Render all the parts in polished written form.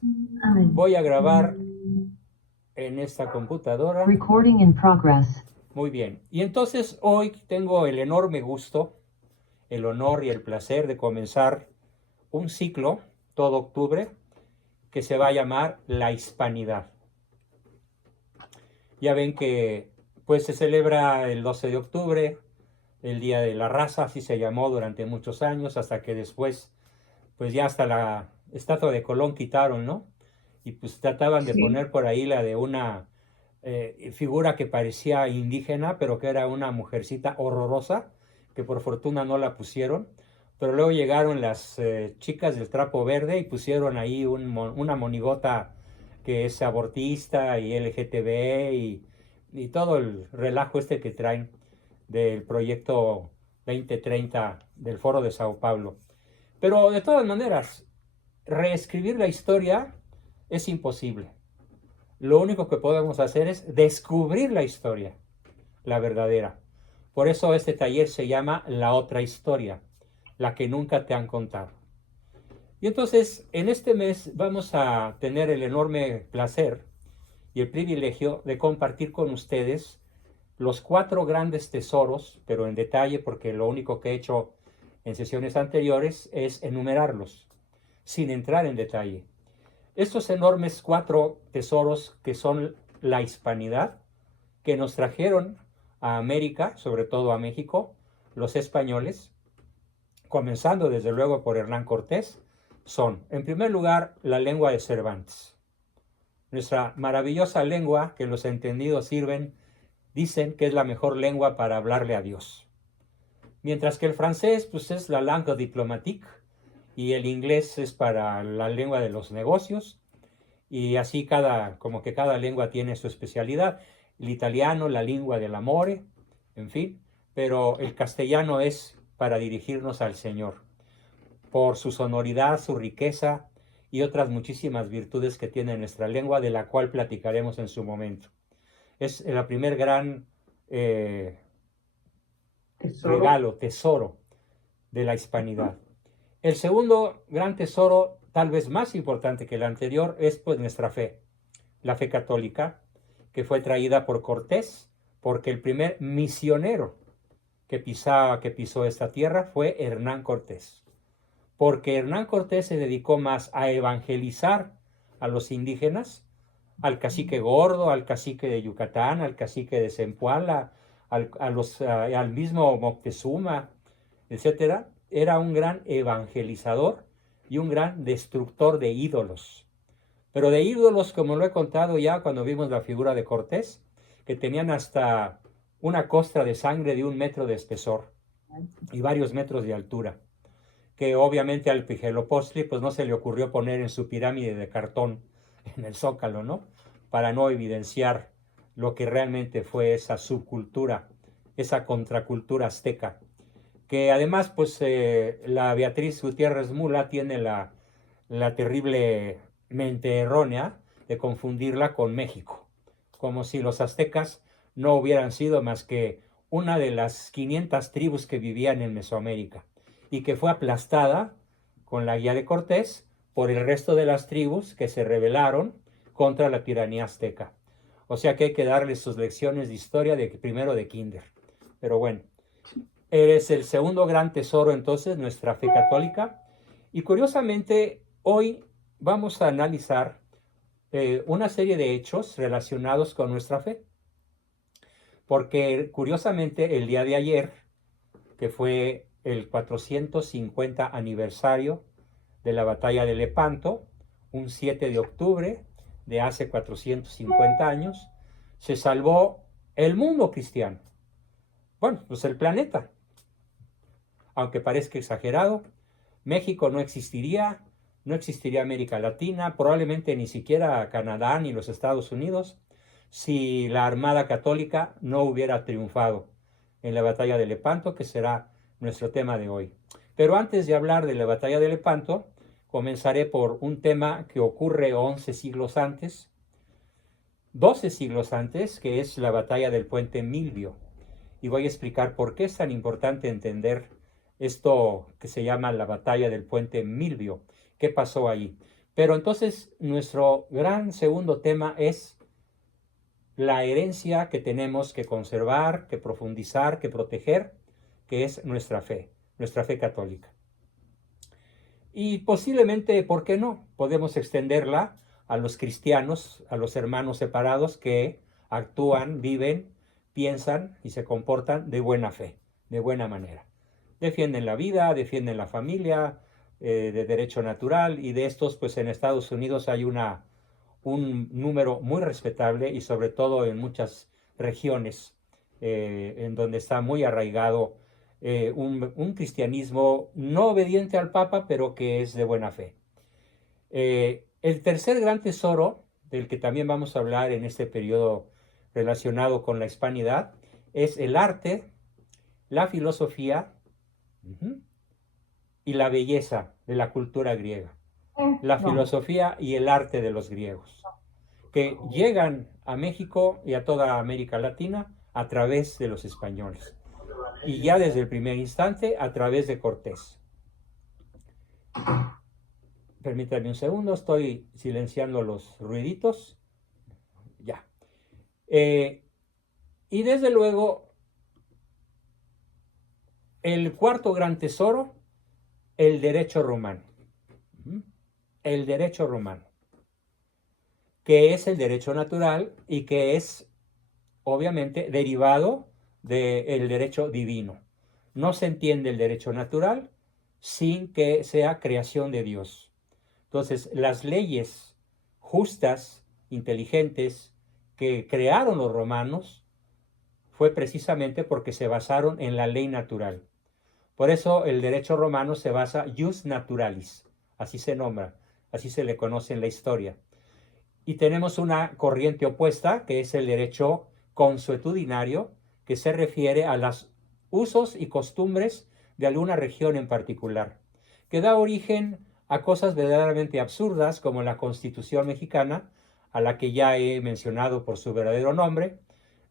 Voy a grabar en esta computadora. Recording in progress. Muy bien. Y entonces hoy tengo el enorme gusto, el honor y el placer de comenzar un ciclo todo octubre que se va a llamar La Hispanidad. Ya ven que pues se celebra el 12 de octubre, el Día de la Raza, así se llamó durante muchos años, hasta que después pues ya hasta la estatua de Colón quitaron, ¿no? Y pues trataban de Sí. poner por ahí la de una figura que parecía indígena, pero que era una mujercita horrorosa, que por fortuna no la pusieron. Pero luego llegaron las chicas del trapo verde y pusieron ahí una monigota que es abortista y LGTB y todo el relajo este que traen del proyecto 2030 del Foro de Sao Paulo. Pero de todas maneras, reescribir la historia es imposible. Lo único que podemos hacer es descubrir la historia, la verdadera. Por eso este taller se llama La otra historia, la que nunca te han contado. Y entonces, en este mes vamos a tener el enorme placer y el privilegio de compartir con ustedes los 4 grandes tesoros, pero en detalle porque lo único que he hecho en sesiones anteriores es enumerarlos, sin entrar en detalle. Estos enormes 4 tesoros que son la hispanidad, que nos trajeron a América, sobre todo a México, los españoles, comenzando desde luego por Hernán Cortés, son, en primer lugar, la lengua de Cervantes. Nuestra maravillosa lengua, que los entendidos dicen que es la mejor lengua para hablarle a Dios. Mientras que el francés, pues es la langue diplomatique, y el inglés es para la lengua de los negocios, y así como que cada lengua tiene su especialidad. El italiano, la lengua del amore, en fin, pero el castellano es para dirigirnos al Señor, por su sonoridad, su riqueza y otras muchísimas virtudes que tiene nuestra lengua, de la cual platicaremos en su momento. Es el primer gran regalo, tesoro de la hispanidad. El segundo gran tesoro, tal vez más importante que el anterior, es pues nuestra fe, la fe católica, que fue traída por Cortés, porque el primer misionero que pisó esta tierra fue Hernán Cortés. Porque Hernán Cortés se dedicó más a evangelizar a los indígenas, al cacique Gordo, al cacique de Yucatán, al cacique de Zempoala, al mismo Moctezuma, etcétera. Era un gran evangelizador y un gran destructor de ídolos. Pero de ídolos, como lo he contado ya cuando vimos la figura de Cortés, que tenían hasta una costra de sangre de 1 metro de espesor y varios metros de altura, que obviamente al Huitzilopochtli pues no se le ocurrió poner en su pirámide de cartón en el Zócalo, ¿no? Para no evidenciar lo que realmente fue esa subcultura, esa contracultura azteca, que además pues la Beatriz Gutiérrez Mula tiene la terrible mente errónea de confundirla con México, como si los aztecas no hubieran sido más que una de las 500 tribus que vivían en Mesoamérica y que fue aplastada con la guía de Cortés por el resto de las tribus que se rebelaron contra la tiranía azteca. O sea que hay que darles sus lecciones de historia de primero de kinder. Pero bueno, eres el segundo gran tesoro entonces, nuestra fe católica. Y curiosamente, hoy vamos a analizar una serie de hechos relacionados con nuestra fe. Porque curiosamente el día de ayer, que fue el 450 aniversario de la batalla de Lepanto, un 7 de octubre de hace 450 años, se salvó el mundo cristiano. Bueno, pues el planeta. Aunque parezca exagerado, México no existiría, no existiría América Latina, probablemente ni siquiera Canadá ni los Estados Unidos, si la Armada Católica no hubiera triunfado en la batalla de Lepanto, que será nuestro tema de hoy. Pero antes de hablar de la batalla de Lepanto, comenzaré por un tema que ocurre 11 siglos antes, 12 siglos antes, que es la batalla del puente Milvio. Y voy a explicar por qué es tan importante entender esto que se llama la batalla del puente Milvio. ¿Qué pasó ahí? Pero entonces nuestro gran segundo tema es la herencia que tenemos que conservar, que profundizar, que proteger, que es nuestra fe católica. Y posiblemente, ¿por qué no? Podemos extenderla a los cristianos, a los hermanos separados que actúan, viven, piensan y se comportan de buena fe, de buena manera. Defienden la vida, defienden la familia, de derecho natural, y de estos, pues en Estados Unidos hay un número muy respetable, y sobre todo en muchas regiones en donde está muy arraigado un cristianismo no obediente al Papa, pero que es de buena fe. El tercer gran tesoro, del que también vamos a hablar en este periodo relacionado con la hispanidad, es el arte, la filosofía y la belleza de la cultura griega. La filosofía y el arte de los griegos, que llegan a México y a toda América Latina a través de los españoles, y ya desde el primer instante a través de Cortés. Permítanme un segundo, estoy silenciando los ruiditos. Ya. Y desde luego, el cuarto gran tesoro, el derecho romano. El derecho romano, que es el derecho natural y que es obviamente derivado del derecho divino. No se entiende el derecho natural sin que sea creación de Dios. Entonces, las leyes justas, inteligentes, que crearon los romanos, fue precisamente porque se basaron en la ley natural. Por eso el derecho romano se basa jus naturalis, así se nombra, así se le conoce en la historia. Y tenemos una corriente opuesta, que es el derecho consuetudinario, que se refiere a los usos y costumbres de alguna región en particular, que da origen a cosas verdaderamente absurdas, como la Constitución mexicana, a la que ya he mencionado por su verdadero nombre,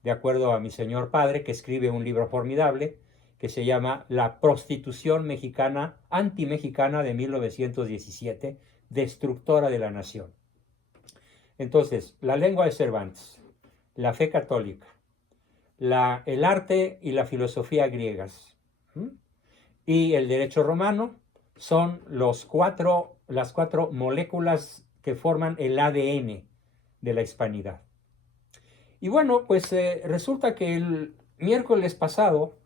de acuerdo a mi señor padre, que escribe un libro formidable que se llama La Prostitución Mexicana, Antimexicana de 1917, destructora de la nación. Entonces, la lengua de Cervantes, la fe católica, el arte y la filosofía griegas, y el derecho romano son las cuatro moléculas que forman el ADN de la hispanidad. Y bueno, pues resulta que el miércoles pasado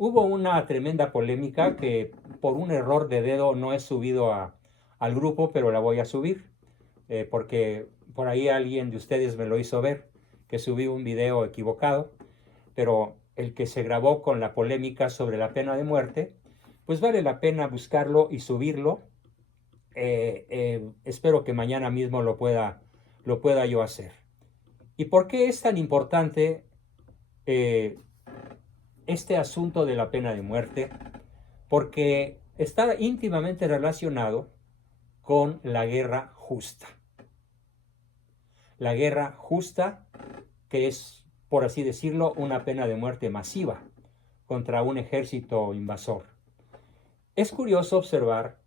hubo una tremenda polémica que por un error de dedo no he subido al grupo, pero la voy a subir, porque por ahí alguien de ustedes me lo hizo ver, que subí un video equivocado, pero el que se grabó con la polémica sobre la pena de muerte, pues vale la pena buscarlo y subirlo. Espero que mañana mismo lo pueda yo hacer. ¿Y por qué es tan importante este asunto de la pena de muerte? Porque está íntimamente relacionado con la guerra justa. La guerra justa, que es, por así decirlo, una pena de muerte masiva contra un ejército invasor. Es curioso observar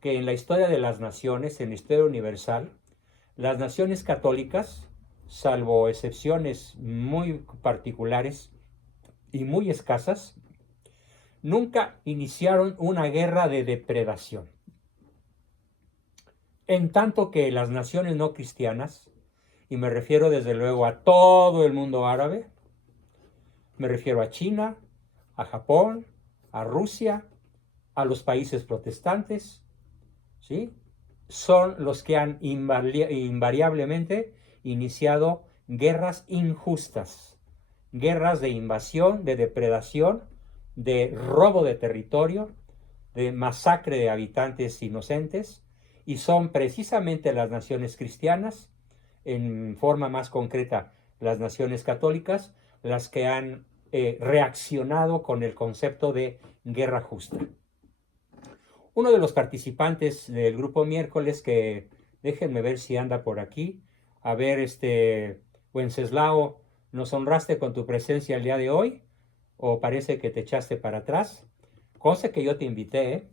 que en la historia de las naciones, en la historia universal, las naciones católicas, salvo excepciones muy particulares y muy escasas, nunca iniciaron una guerra de depredación. En tanto que las naciones no cristianas, y me refiero desde luego a todo el mundo árabe, me refiero a China, a Japón, a Rusia, a los países protestantes, ¿sí?, son los que han invariablemente iniciado guerras injustas, guerras de invasión, de depredación, de robo de territorio, de masacre de habitantes inocentes, y son precisamente las naciones cristianas, en forma más concreta las naciones católicas, las que han reaccionado con el concepto de guerra justa. Uno de los participantes del grupo miércoles, que déjenme ver si anda por aquí, a ver, Wenceslao, ¿nos honraste con tu presencia el día de hoy? ¿O parece que te echaste para atrás? Conste que yo te invité,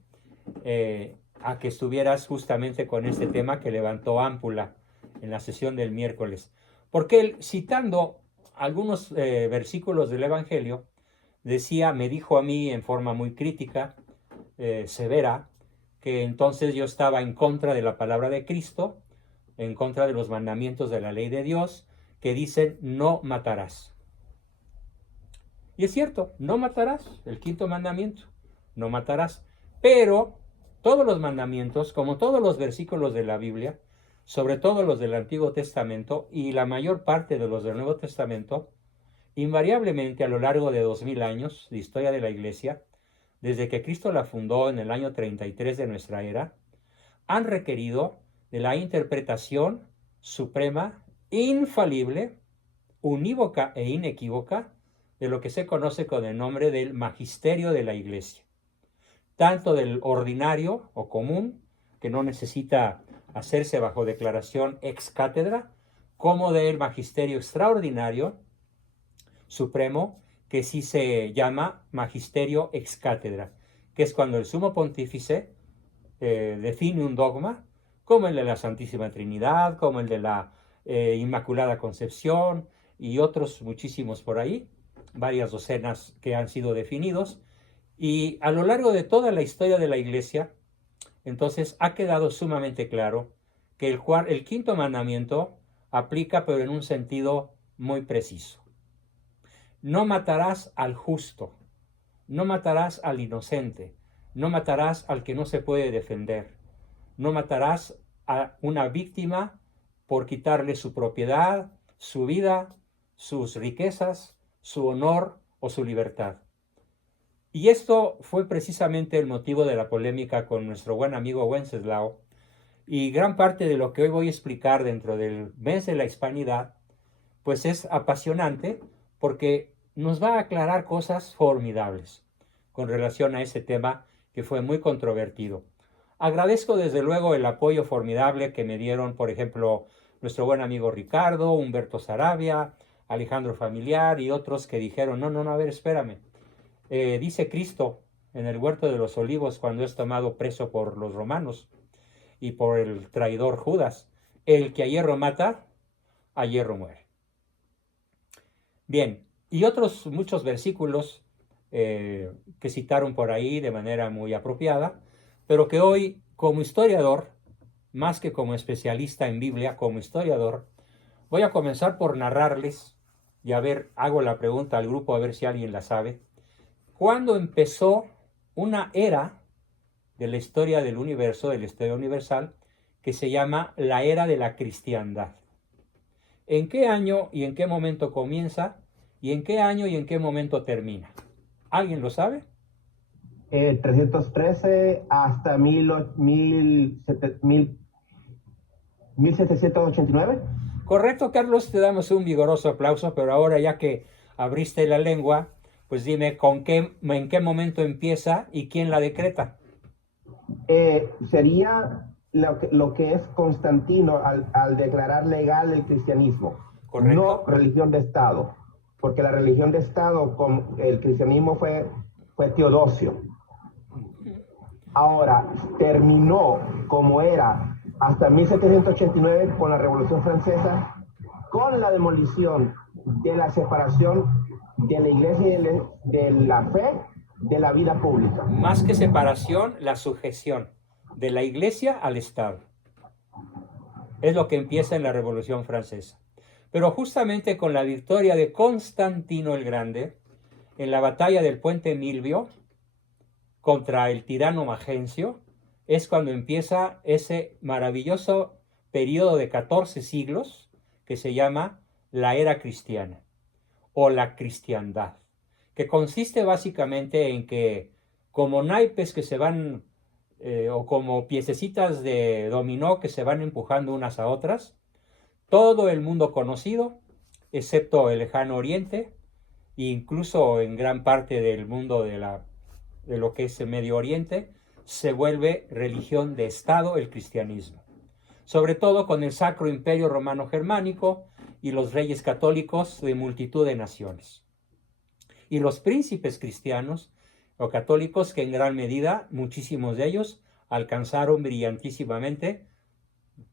a que estuvieras justamente con este tema que levantó Ámpula en la sesión del miércoles. Porque él, citando algunos versículos del Evangelio, decía, me dijo a mí en forma muy crítica, severa, que entonces yo estaba en contra de la palabra de Cristo, en contra de los mandamientos de la ley de Dios, que dicen no matarás. Y es cierto, no matarás, el quinto mandamiento, no matarás. Pero todos los mandamientos, como todos los versículos de la Biblia, sobre todo los del Antiguo Testamento y la mayor parte de los del Nuevo Testamento, invariablemente a lo largo de 2000 años de historia de la Iglesia, desde que Cristo la fundó en el año 33 de nuestra era, han requerido de la interpretación suprema, infalible, unívoca e inequívoca de lo que se conoce con el nombre del magisterio de la Iglesia, tanto del ordinario o común, que no necesita hacerse bajo declaración ex cátedra, como del magisterio extraordinario, supremo, que sí se llama magisterio ex cátedra, que es cuando el sumo pontífice define un dogma, como el de la Santísima Trinidad, como el de la Inmaculada Concepción y otros muchísimos por ahí, varias docenas que han sido definidos, y a lo largo de toda la historia de la Iglesia, entonces ha quedado sumamente claro que el quinto mandamiento aplica, pero en un sentido muy preciso. No matarás al justo, no matarás al inocente, no matarás al que no se puede defender, no matarás a una víctima por quitarle su propiedad, su vida, sus riquezas, su honor o su libertad. Y esto fue precisamente el motivo de la polémica con nuestro buen amigo Wenceslao, y gran parte de lo que hoy voy a explicar dentro del mes de la Hispanidad, pues es apasionante porque nos va a aclarar cosas formidables con relación a ese tema que fue muy controvertido. Agradezco desde luego el apoyo formidable que me dieron, por ejemplo, nuestro buen amigo Ricardo, Humberto Sarabia, Alejandro Familiar y otros que dijeron, no, a ver, espérame. Dice Cristo en el huerto de los olivos cuando es tomado preso por los romanos y por el traidor Judas, el que a hierro mata, a hierro muere. Bien, y otros muchos versículos que citaron por ahí de manera muy apropiada, pero que hoy como historiador, más que como especialista en Biblia, como historiador, voy a comenzar por narrarles, y a ver, hago la pregunta al grupo a ver si alguien la sabe, ¿cuándo empezó una era de la historia del universo, de la historia universal, que se llama la era de la cristiandad? ¿En qué año y en qué momento comienza? ¿Y en qué año y en qué momento termina? ¿Alguien lo sabe? 313 hasta 1789. Correcto, Carlos, te damos un vigoroso aplauso, pero ahora ya que abriste la lengua, pues dime en qué momento empieza y quién la decreta. Sería lo que es Constantino al declarar legal el cristianismo. Correcto. No religión de Estado, porque la religión de Estado con el cristianismo fue Teodosio. Ahora, terminó como era hasta 1789 con la Revolución Francesa, con la demolición de la separación de la iglesia y de la fe de la vida pública. Más que separación, la sujeción de la iglesia al Estado. Es lo que empieza en la Revolución Francesa. Pero justamente con la victoria de Constantino el Grande, en la batalla del Puente Milvio, contra el tirano Magencio, es cuando empieza ese maravilloso periodo de 14 siglos que se llama la era cristiana o la cristiandad, que consiste básicamente en que como naipes que se van o como piececitas de dominó que se van empujando unas a otras, todo el mundo conocido, excepto el lejano oriente, e incluso en gran parte del mundo de lo que es el Medio Oriente, se vuelve religión de Estado el cristianismo. Sobre todo con el Sacro Imperio Romano Germánico y los reyes católicos de multitud de naciones. Y los príncipes cristianos o católicos que en gran medida, muchísimos de ellos, alcanzaron brillantísimamente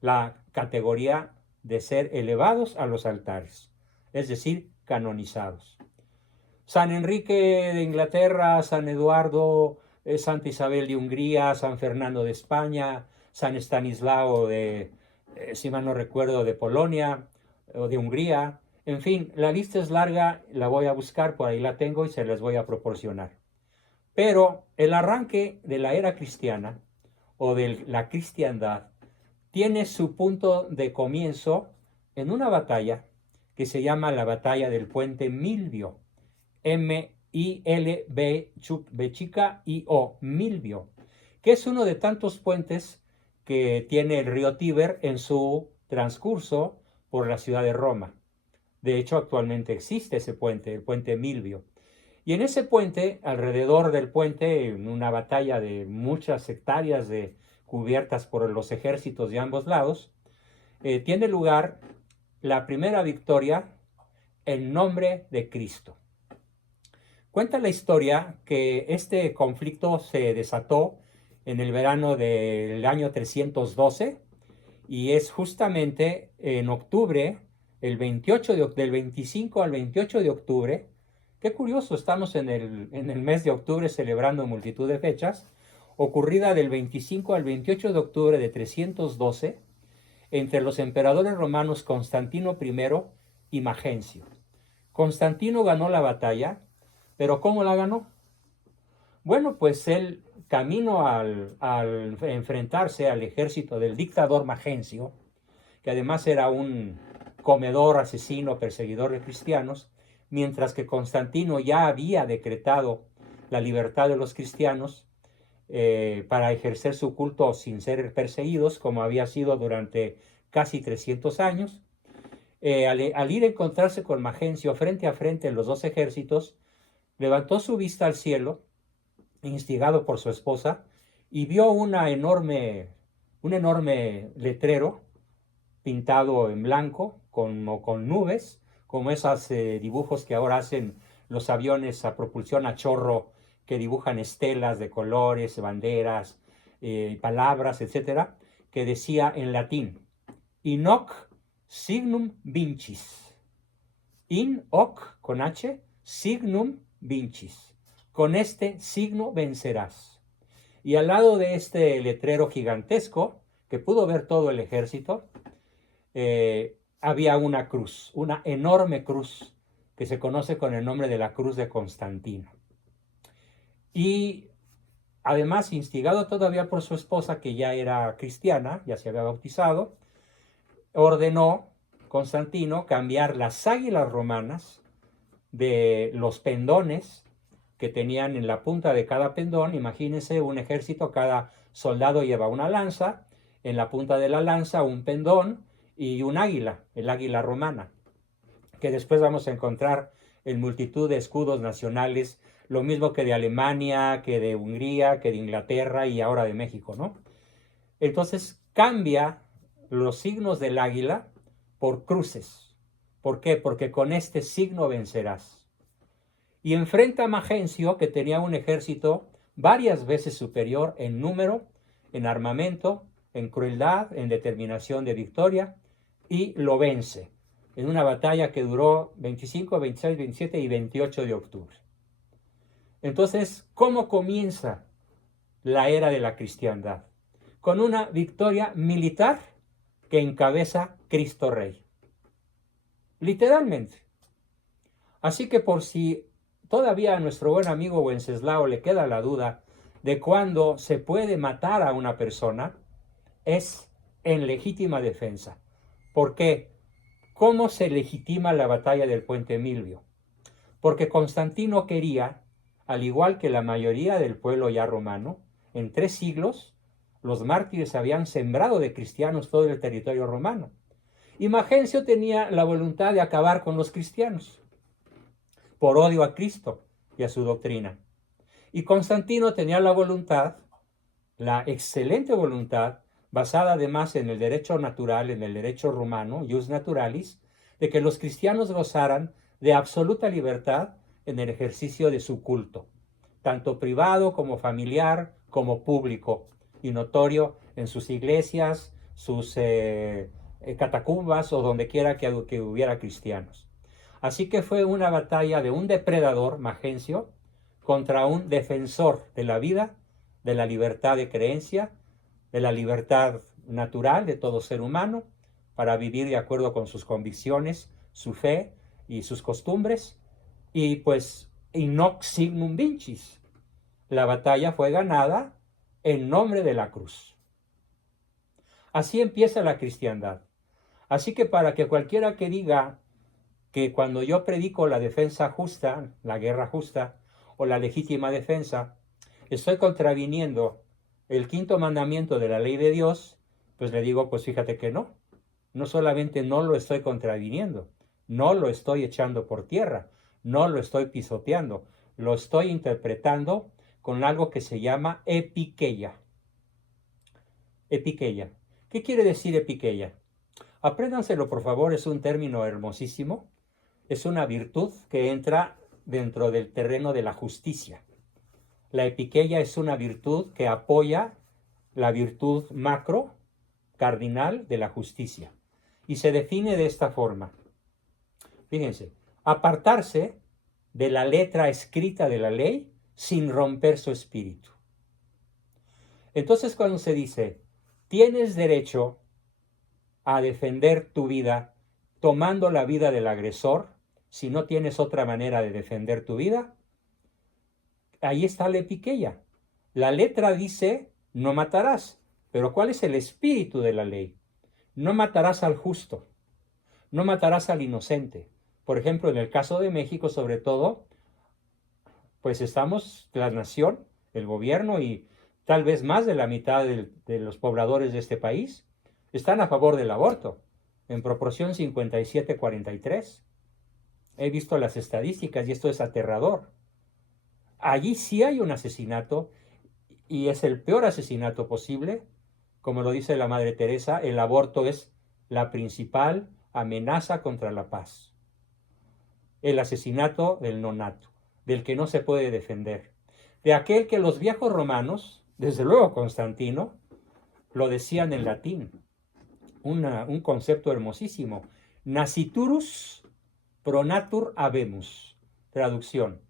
la categoría de ser elevados a los altares, es decir, canonizados. San Enrique de Inglaterra, San Eduardo, Santa Isabel de Hungría, San Fernando de España, San Estanislao de, si mal no recuerdo, de Polonia o de Hungría. En fin, la lista es larga, la voy a buscar, por ahí la tengo y se les voy a proporcionar. Pero el arranque de la era cristiana o de la cristiandad tiene su punto de comienzo en una batalla que se llama la batalla del puente Milvio, M-I-L-B-chica-I-O, Milvio, que es uno de tantos puentes que tiene el río Tíber en su transcurso por la ciudad de Roma. De hecho, actualmente existe ese puente, el puente Milvio. Y en ese puente, alrededor del puente, en una batalla de muchas hectáreas cubiertas por los ejércitos de ambos lados, tiene lugar la primera victoria en nombre de Cristo. Cuenta la historia que este conflicto se desató en el verano del año 312 y es justamente en octubre, del 25 al 28 de octubre. Qué curioso, estamos en el mes de octubre celebrando multitud de fechas, ocurrida del 25 al 28 de octubre de 312 entre los emperadores romanos Constantino I y Magencio. Constantino ganó la batalla, pero ¿cómo la ganó? Bueno, pues él, camino al enfrentarse al ejército del dictador Magencio, que además era un comedor, asesino, perseguidor de cristianos, mientras que Constantino ya había decretado la libertad de los cristianos para ejercer su culto sin ser perseguidos, como había sido durante casi 300 años. Al ir a encontrarse con Magencio frente a frente en los dos ejércitos, levantó su vista al cielo, instigado por su esposa, y vio un enorme letrero pintado en blanco, con nubes, como esos dibujos que ahora hacen los aviones a propulsión a chorro, que dibujan estelas de colores, banderas, palabras, etcétera, que decía en latín: in hoc signum vincis. In hoc, con H, signum vincis. Con este signo vencerás. Y al lado de este letrero gigantesco, que pudo ver todo el ejército, había una cruz, una enorme cruz, que se conoce con el nombre de la Cruz de Constantino. Y además, instigado todavía por su esposa, que ya era cristiana, ya se había bautizado, ordenó Constantino cambiar las águilas romanas de los pendones que tenían en la punta de cada pendón. Imagínense un ejército, cada soldado lleva una lanza, en la punta de la lanza un pendón y un águila, el águila romana, que después vamos a encontrar en multitud de escudos nacionales, lo mismo que de Alemania, que de Hungría, que de Inglaterra y ahora de México, ¿no? Entonces cambia los signos del águila por cruces. ¿Por qué? Porque con este signo vencerás. Y enfrenta a Magencio, que tenía un ejército varias veces superior en número, en armamento, en crueldad, en determinación de victoria, y lo vence en una batalla que duró 25, 26, 27 y 28 de octubre. Entonces, ¿cómo comienza la era de la cristiandad? Con una victoria militar que encabeza Cristo Rey. Literalmente. Así que por si todavía a nuestro buen amigo Wenceslao le queda la duda de cuándo se puede matar a una persona, es en legítima defensa. ¿Por qué? ¿Cómo se legitima la batalla del puente Milvio? Porque Constantino quería, al igual que la mayoría del pueblo ya romano, en 3 siglos, los mártires habían sembrado de cristianos todo el territorio romano. Y Magencio tenía la voluntad de acabar con los cristianos, por odio a Cristo y a su doctrina. Y Constantino tenía la voluntad, la excelente voluntad, basada además en el derecho natural, en el derecho romano, ius naturalis, de que los cristianos gozaran de absoluta libertad en el ejercicio de su culto, tanto privado como familiar, como público, y notorio en sus iglesias, sus catacumbas o donde quiera que hubiera cristianos. Así que fue una batalla de un depredador, Magencio, contra un defensor de la vida, de la libertad de creencia, de la libertad natural de todo ser humano, para vivir de acuerdo con sus convicciones, su fe y sus costumbres. Y pues, in hoc signum vincis, la batalla fue ganada en nombre de la cruz. Así empieza la cristiandad. Así que para que cualquiera que diga que cuando yo predico la defensa justa, la guerra justa o la legítima defensa, estoy contraviniendo el quinto mandamiento de la ley de Dios, pues le digo, pues fíjate que no. No solamente no lo estoy contraviniendo, no lo estoy echando por tierra, no lo estoy pisoteando, lo estoy interpretando con algo que se llama epikeia. Epikeia. ¿Qué quiere decir epikeia? Apréndanselo, por favor, es un término hermosísimo. Es una virtud que entra dentro del terreno de la justicia. La epikeia es una virtud que apoya la virtud macro, cardinal de la justicia. Y se define de esta forma. Fíjense, apartarse de la letra escrita de la ley sin romper su espíritu. Entonces, cuando se dice, tienes derecho a defender tu vida tomando la vida del agresor, si no tienes otra manera de defender tu vida, ahí está la epikeia. La letra dice, no matarás, pero ¿cuál es el espíritu de la ley? No matarás al justo, no matarás al inocente. Por ejemplo, en el caso de México, sobre todo, pues estamos, la nación, el gobierno y tal vez más de la mitad de los pobladores de este país están a favor del aborto, en proporción 57-43. He visto las estadísticas y esto es aterrador. Allí sí hay un asesinato y es el peor asesinato posible. Como lo dice la Madre Teresa, el aborto es la principal amenaza contra la paz. El asesinato del nonato, del que no se puede defender, de aquel que los viejos romanos, desde luego Constantino, lo decían en latín, un concepto hermosísimo, nasciturus pro natur habemus, traducción,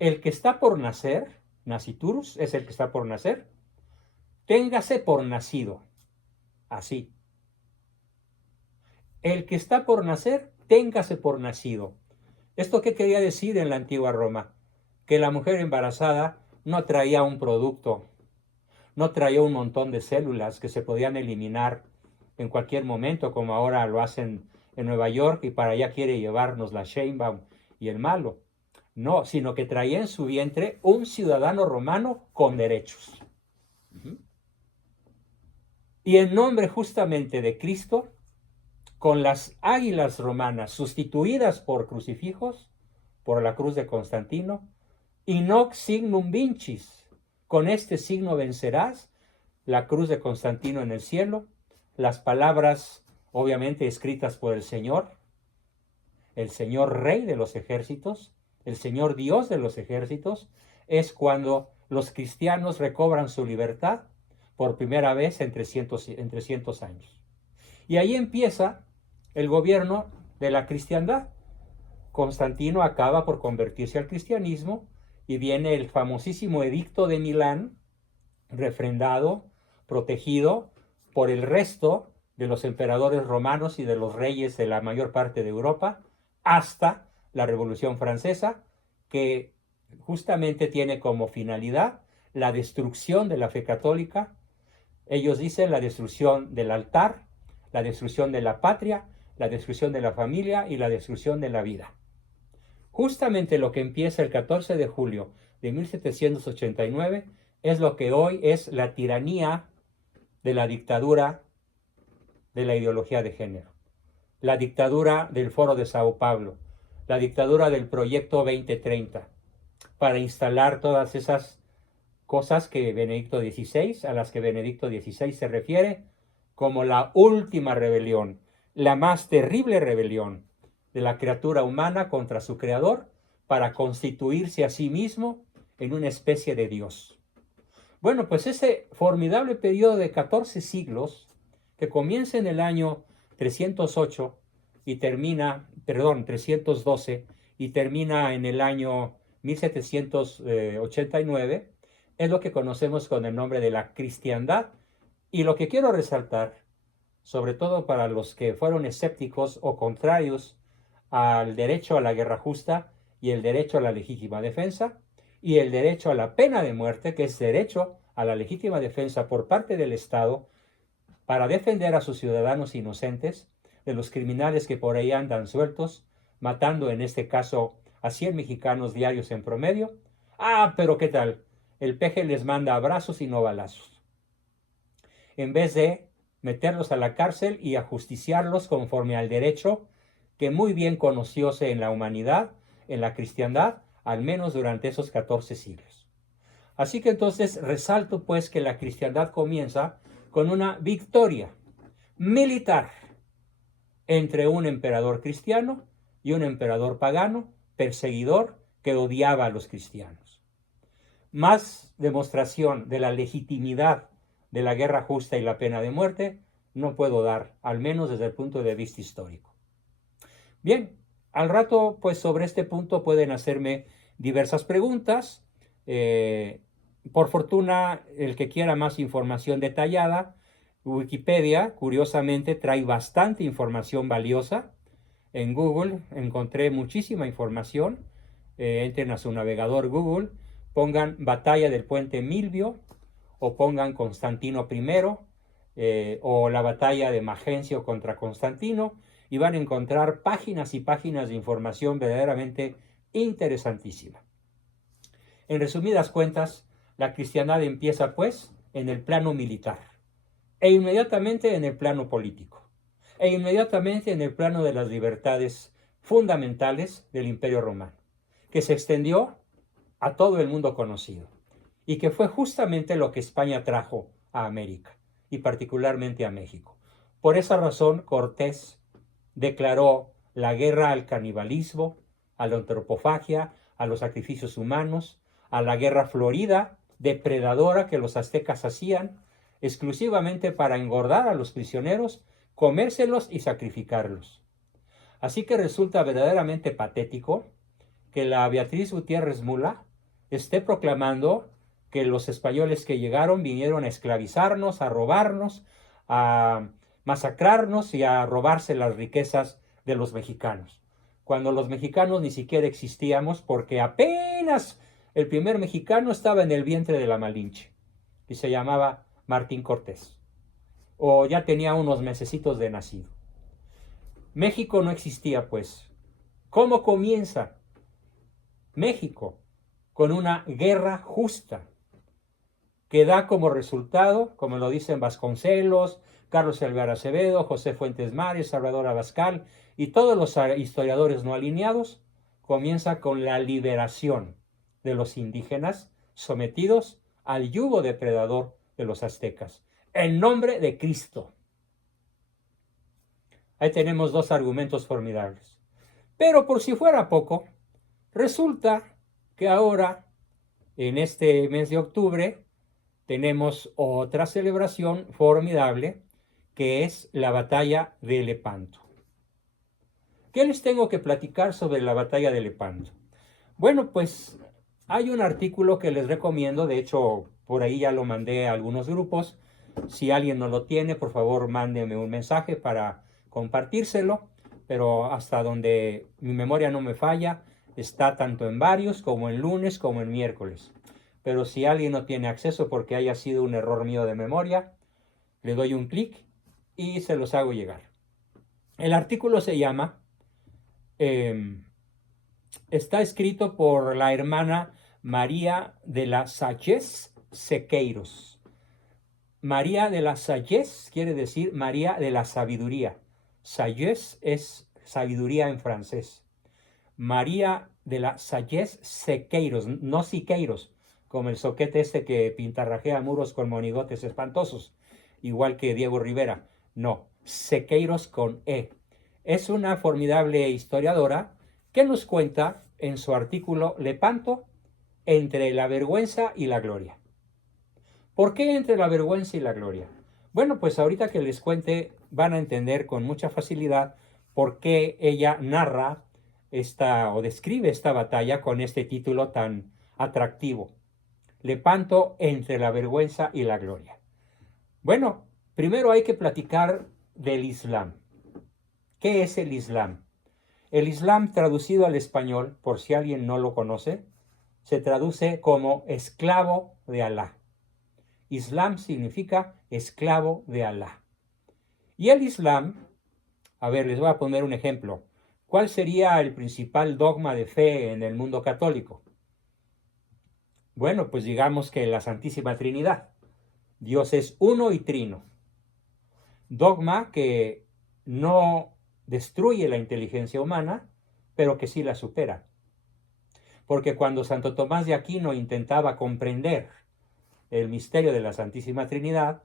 el que está por nacer, nasciturus es el que está por nacer, téngase por nacido, así. El que está por nacer, téngase por nacido. ¿Esto qué quería decir en la antigua Roma? Que la mujer embarazada no traía un producto, no traía un montón de células que se podían eliminar en cualquier momento, como ahora lo hacen en Nueva York y para allá quiere llevarnos la Sheinbaum y el malo. No, sino que traía en su vientre un ciudadano romano con derechos. Y en nombre justamente de Cristo, con las águilas romanas sustituidas por crucifijos, por la cruz de Constantino, in hoc signum vincis, con este signo vencerás, la cruz de Constantino en el cielo, las palabras obviamente escritas por el Señor Rey de los ejércitos, el Señor Dios de los ejércitos, es cuando los cristianos recobran su libertad por primera vez en 300 años. Y ahí empieza el gobierno de la cristiandad. Constantino acaba por convertirse al cristianismo y viene el famosísimo Edicto de Milán, refrendado, protegido por el resto de los emperadores romanos y de los reyes de la mayor parte de Europa, hasta la Revolución Francesa, que justamente tiene como finalidad la destrucción de la fe católica. Ellos dicen la destrucción del altar, la destrucción de la patria, la destrucción de la familia y la destrucción de la vida. Justamente lo que empieza el 14 de julio de 1789 es lo que hoy es la tiranía de la dictadura de la ideología de género, la dictadura del Foro de Sao Paulo, la dictadura del Proyecto 2030, para instalar todas esas cosas que Benedicto XVI, a las que Benedicto XVI se refiere como la última rebelión, la más terrible rebelión de la criatura humana contra su creador para constituirse a sí mismo en una especie de Dios. Bueno, pues ese formidable periodo de 14 siglos, que comienza en el año 308 y termina, perdón, 312 y termina en el año 1789, es lo que conocemos con el nombre de la cristiandad. Y lo que quiero resaltar, sobre todo para los que fueron escépticos o contrarios al derecho a la guerra justa y el derecho a la legítima defensa, y el derecho a la pena de muerte, que es derecho a la legítima defensa por parte del Estado para defender a sus ciudadanos inocentes de los criminales que por ahí andan sueltos, matando en este caso a 100 mexicanos diarios en promedio. Ah, pero ¿qué tal? El peje les manda abrazos y no balazos. En vez de meterlos a la cárcel y ajusticiarlos conforme al derecho que muy bien conocióse en la humanidad, en la cristiandad, al menos durante esos 14 siglos. Así que entonces resalto pues que la cristiandad comienza con una victoria militar entre un emperador cristiano y un emperador pagano, perseguidor, que odiaba a los cristianos. Más demostración de la legitimidad de la guerra justa y la pena de muerte no puedo dar, al menos desde el punto de vista histórico. Bien, al rato, pues sobre este punto pueden hacerme diversas preguntas. Por fortuna, el que quiera más información detallada, Wikipedia, curiosamente, trae bastante información valiosa. En Google encontré muchísima información. Entren a su navegador Google, pongan Batalla del Puente Milvio, o pongan Constantino I, o la batalla de Magencio contra Constantino, y van a encontrar páginas y páginas de información verdaderamente interesantísima. En resumidas cuentas, la cristiandad empieza pues en el plano militar, e inmediatamente en el plano político, e inmediatamente en el plano de las libertades fundamentales del Imperio Romano, que se extendió a todo el mundo conocido, y que fue justamente lo que España trajo a América, y particularmente a México. Por esa razón, Cortés declaró la guerra al canibalismo, a la antropofagia, a los sacrificios humanos, a la guerra florida, depredadora que los aztecas hacían, exclusivamente para engordar a los prisioneros, comérselos y sacrificarlos. Así que resulta verdaderamente patético que la Beatriz Gutiérrez Mula esté proclamando que los españoles que llegaron vinieron a esclavizarnos, a robarnos, a masacrarnos y a robarse las riquezas de los mexicanos, cuando los mexicanos ni siquiera existíamos, porque apenas el primer mexicano estaba en el vientre de la Malinche y se llamaba Martín Cortés, o ya tenía unos mesecitos de nacido. México no existía, pues. ¿Cómo comienza México? Con una guerra justa, que da como resultado, como lo dicen Vasconcelos, Carlos Alvear Acevedo, José Fuentes Mares, Salvador Abascal y todos los historiadores no alineados, comienza con la liberación de los indígenas sometidos al yugo depredador de los aztecas, en nombre de Cristo. Ahí tenemos dos argumentos formidables. Pero por si fuera poco, resulta que ahora, en este mes de octubre, tenemos otra celebración formidable, que es la batalla de Lepanto. ¿Qué les tengo que platicar sobre la batalla de Lepanto? Bueno, pues hay un artículo que les recomiendo, de hecho, por ahí ya lo mandé a algunos grupos. Si alguien no lo tiene, por favor, mándeme un mensaje para compartírselo, pero hasta donde mi memoria no me falla, está tanto en varios, como en lunes, como en miércoles. Pero si alguien no tiene acceso porque haya sido un error mío de memoria, le doy un clic y se los hago llegar. El artículo se llama, está escrito por la hermana María de la Sagesse Sequeiros. María de la Sagesse quiere decir María de la Sabiduría. Sagesse es sabiduría en francés. María de la Sagesse Sequeiros, no Siqueiros, como el soquete este que pintarrajea muros con monigotes espantosos, igual que Diego Rivera. No, Sequeiros con E. Es una formidable historiadora que nos cuenta en su artículo Lepanto, entre la vergüenza y la gloria. ¿Por qué entre la vergüenza y la gloria? Bueno, pues ahorita que les cuente van a entender con mucha facilidad por qué ella narra o describe esta batalla con este título tan atractivo. Lepanto entre la vergüenza y la gloria. Bueno, primero hay que platicar del Islam. ¿Qué es el Islam? El Islam, traducido al español, por si alguien no lo conoce, se traduce como esclavo de Alá. Islam significa esclavo de Alá. Y el Islam, a ver, les voy a poner un ejemplo. ¿Cuál sería el principal dogma de fe en el mundo católico? Bueno, pues digamos que la Santísima Trinidad. Dios es uno y trino. Dogma que no destruye la inteligencia humana, pero que sí la supera. Porque cuando Santo Tomás de Aquino intentaba comprender el misterio de la Santísima Trinidad,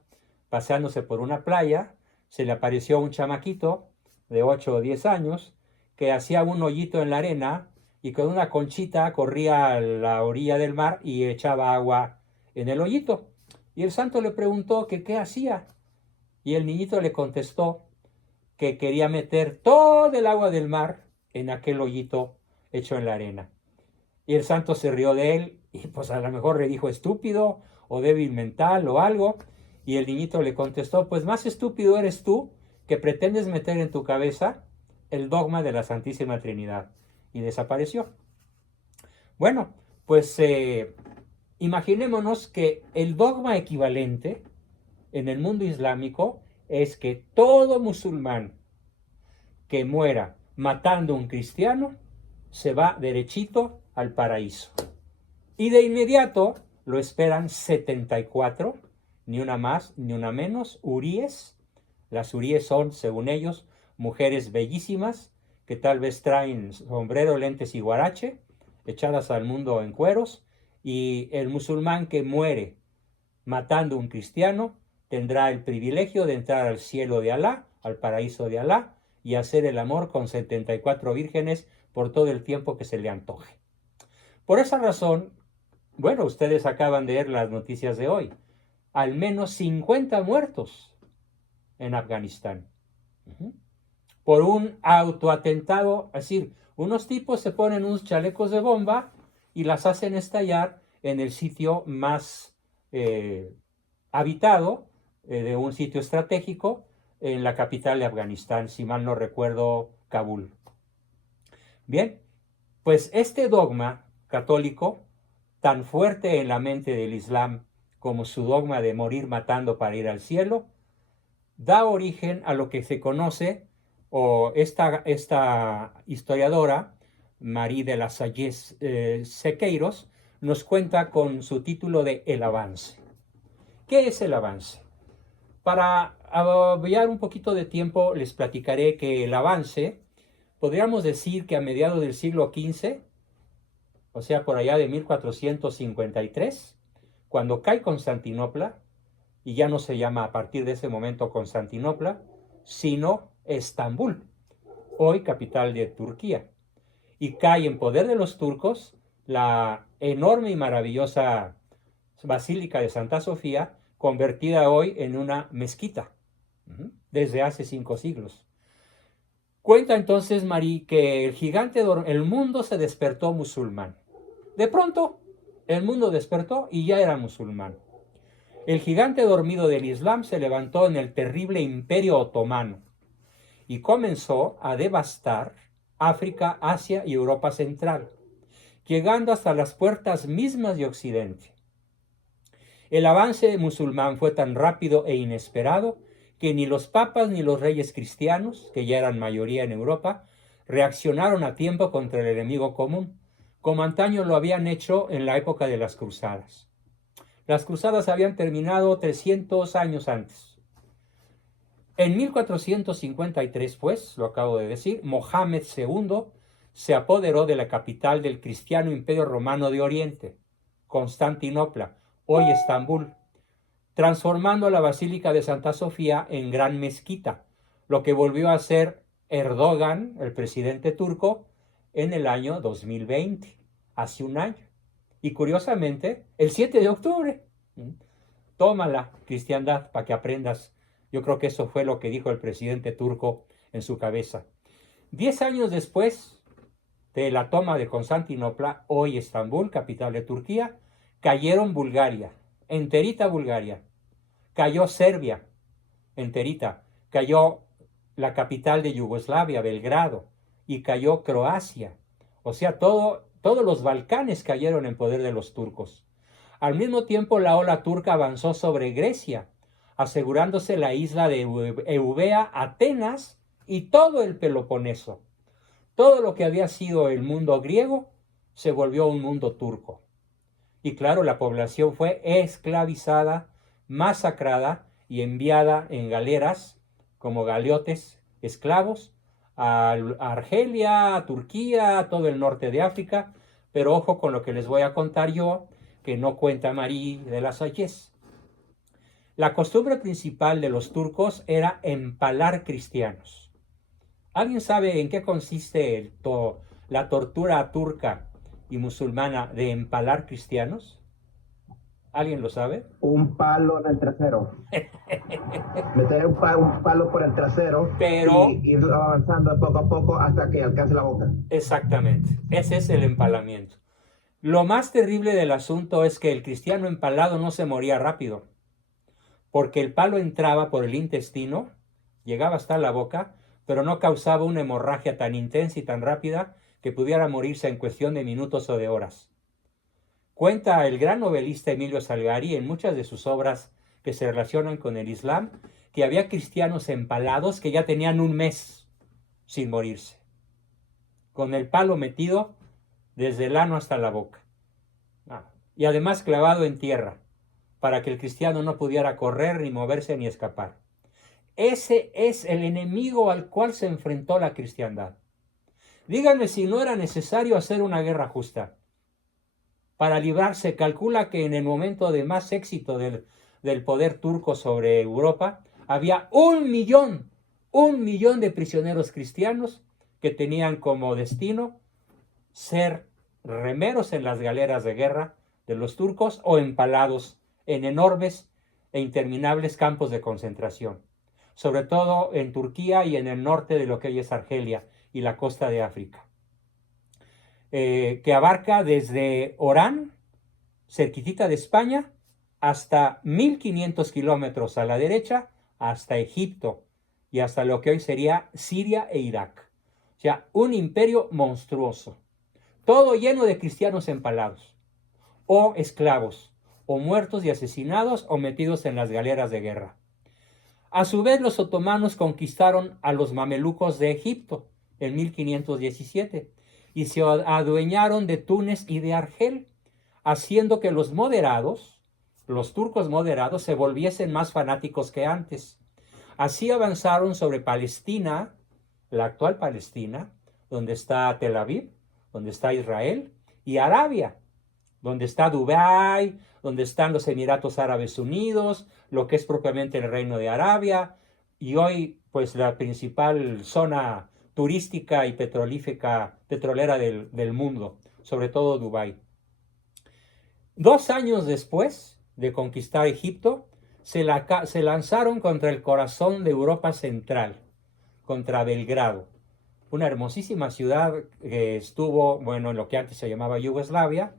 paseándose por una playa, se le apareció un chamaquito de 8 o 10 años que hacía un hoyito en la arena y con una conchita corría a la orilla del mar y echaba agua en el hoyito. Y el santo le preguntó que qué hacía. Y el niñito le contestó que quería meter todo el agua del mar en aquel hoyito hecho en la arena. Y el santo se rió de él y pues a lo mejor le dijo estúpido o débil mental o algo. Y el niñito le contestó, pues más estúpido eres tú que pretendes meter en tu cabeza el dogma de la Santísima Trinidad. Y desapareció. Bueno, pues imaginémonos que el dogma equivalente en el mundo islámico es que todo musulmán que muera matando a un cristiano se va derechito al paraíso. Y de inmediato lo esperan 74, ni una más ni una menos, huríes. Las huríes son, según ellos, mujeres bellísimas que tal vez traen sombrero, lentes y guarache, echadas al mundo en cueros, y el musulmán que muere matando a un cristiano tendrá el privilegio de entrar al cielo de Alá, al paraíso de Alá, y hacer el amor con 74 vírgenes por todo el tiempo que se le antoje. Por esa razón, bueno, ustedes acaban de ver las noticias de hoy. Al menos 50 muertos en Afganistán. Por un autoatentado, es decir, unos tipos se ponen unos chalecos de bomba y las hacen estallar en el sitio más habitado, de un sitio estratégico, en la capital de Afganistán, si mal no recuerdo, Kabul. Bien, pues este dogma católico, tan fuerte en la mente del Islam como su dogma de morir matando para ir al cielo, da origen a lo que se conoce, o esta historiadora, Marie de la Salle Sequeiros, nos cuenta con su título de El Avance. ¿Qué es el avance? Para obviar un poquito de tiempo, les platicaré que el avance, podríamos decir que a mediados del siglo XV, o sea, por allá de 1453, cuando cae Constantinopla, y ya no se llama a partir de ese momento Constantinopla, sino Estambul, hoy capital de Turquía, y cae en poder de los turcos la enorme y maravillosa Basílica de Santa Sofía, convertida hoy en una mezquita, desde hace 5 siglos. Cuenta entonces Marie que el mundo se despertó musulmán. De pronto, el mundo despertó y ya era musulmán. El gigante dormido del Islam se levantó en el terrible imperio otomano y comenzó a devastar África, Asia y Europa Central, llegando hasta las puertas mismas de Occidente. El avance musulmán fue tan rápido e inesperado que ni los papas ni los reyes cristianos, que ya eran mayoría en Europa, reaccionaron a tiempo contra el enemigo común, como antaño lo habían hecho en la época de las cruzadas. Las cruzadas habían terminado 300 años antes. En 1453, pues, lo acabo de decir, Mohammed II se apoderó de la capital del cristiano imperio romano de Oriente, Constantinopla, hoy Estambul, transformando la Basílica de Santa Sofía en gran mezquita, lo que volvió a ser Erdogan, el presidente turco, en el año 2020, hace un año. Y curiosamente, el 7 de octubre. tómala, cristiandad, para que aprendas. Yo creo que eso fue lo que dijo el presidente turco en su cabeza. 10 años después de la toma de Constantinopla, hoy Estambul, capital de Turquía, cayeron Bulgaria, enterita Bulgaria, cayó Serbia, enterita, cayó la capital de Yugoslavia, Belgrado, y cayó Croacia. O sea, todos los Balcanes cayeron en poder de los turcos. Al mismo tiempo, la ola turca avanzó sobre Grecia, asegurándose la isla de Eubea, Atenas y todo el Peloponeso. Todo lo que había sido el mundo griego se volvió un mundo turco. Y claro, la población fue esclavizada, masacrada y enviada en galeras como galeotes esclavos a Argelia, a Turquía, a todo el norte de África. Pero ojo con lo que les voy a contar yo, que no cuenta Marie de la Salles. La costumbre principal de los turcos era empalar cristianos. ¿Alguien sabe en qué consiste la tortura turca y musulmana de empalar cristianos? ¿Alguien lo sabe? Un palo en el trasero. Meter un palo por el trasero Pero, y ir avanzando poco a poco hasta que alcance la boca. exactamente, ese es el empalamiento. Lo más terrible del asunto es que el cristiano empalado no se moría rápido, porque el palo entraba por el intestino, llegaba hasta la boca, pero no causaba una hemorragia tan intensa y tan rápida que pudiera morirse en cuestión de minutos o de horas. Cuenta el gran novelista Emilio Salgari en muchas de sus obras que se relacionan con el Islam, que había cristianos empalados que ya tenían un mes sin morirse, con el palo metido desde el ano hasta la boca. Y además clavado en tierra, para que el cristiano no pudiera correr, ni moverse, ni escapar. Ese es el enemigo al cual se enfrentó la cristiandad. Díganme si no era necesario hacer una guerra justa. Para librarse, calcula que en el momento de más éxito del poder turco sobre Europa, había 1 millón de prisioneros cristianos que tenían como destino ser remeros en las galeras de guerra de los turcos o empalados en enormes e interminables campos de concentración, sobre todo en Turquía y en el norte de lo que hoy es Argelia y la costa de África, que abarca desde Orán, cerquitita de España, hasta 1500 kilómetros a la derecha, hasta Egipto y hasta lo que hoy sería Siria e Irak. O sea, un imperio monstruoso, todo lleno de cristianos empalados, o esclavos, o muertos y asesinados, o metidos en las galeras de guerra. A su vez, los otomanos conquistaron a los mamelucos de Egipto en 1517 y se adueñaron de Túnez y de Argel, haciendo que los turcos moderados, se volviesen más fanáticos que antes. Así avanzaron sobre Palestina, la actual Palestina, donde está Tel Aviv, donde está Israel, y Arabia, donde está Dubái, donde están los Emiratos Árabes Unidos, lo que es propiamente el Reino de Arabia, y hoy pues la principal zona turística y petrolera del mundo, sobre todo Dubái. 2 años después de conquistar Egipto, se lanzaron contra el corazón de Europa Central, contra Belgrado, una hermosísima ciudad que estuvo, bueno, en lo que antes se llamaba Yugoslavia,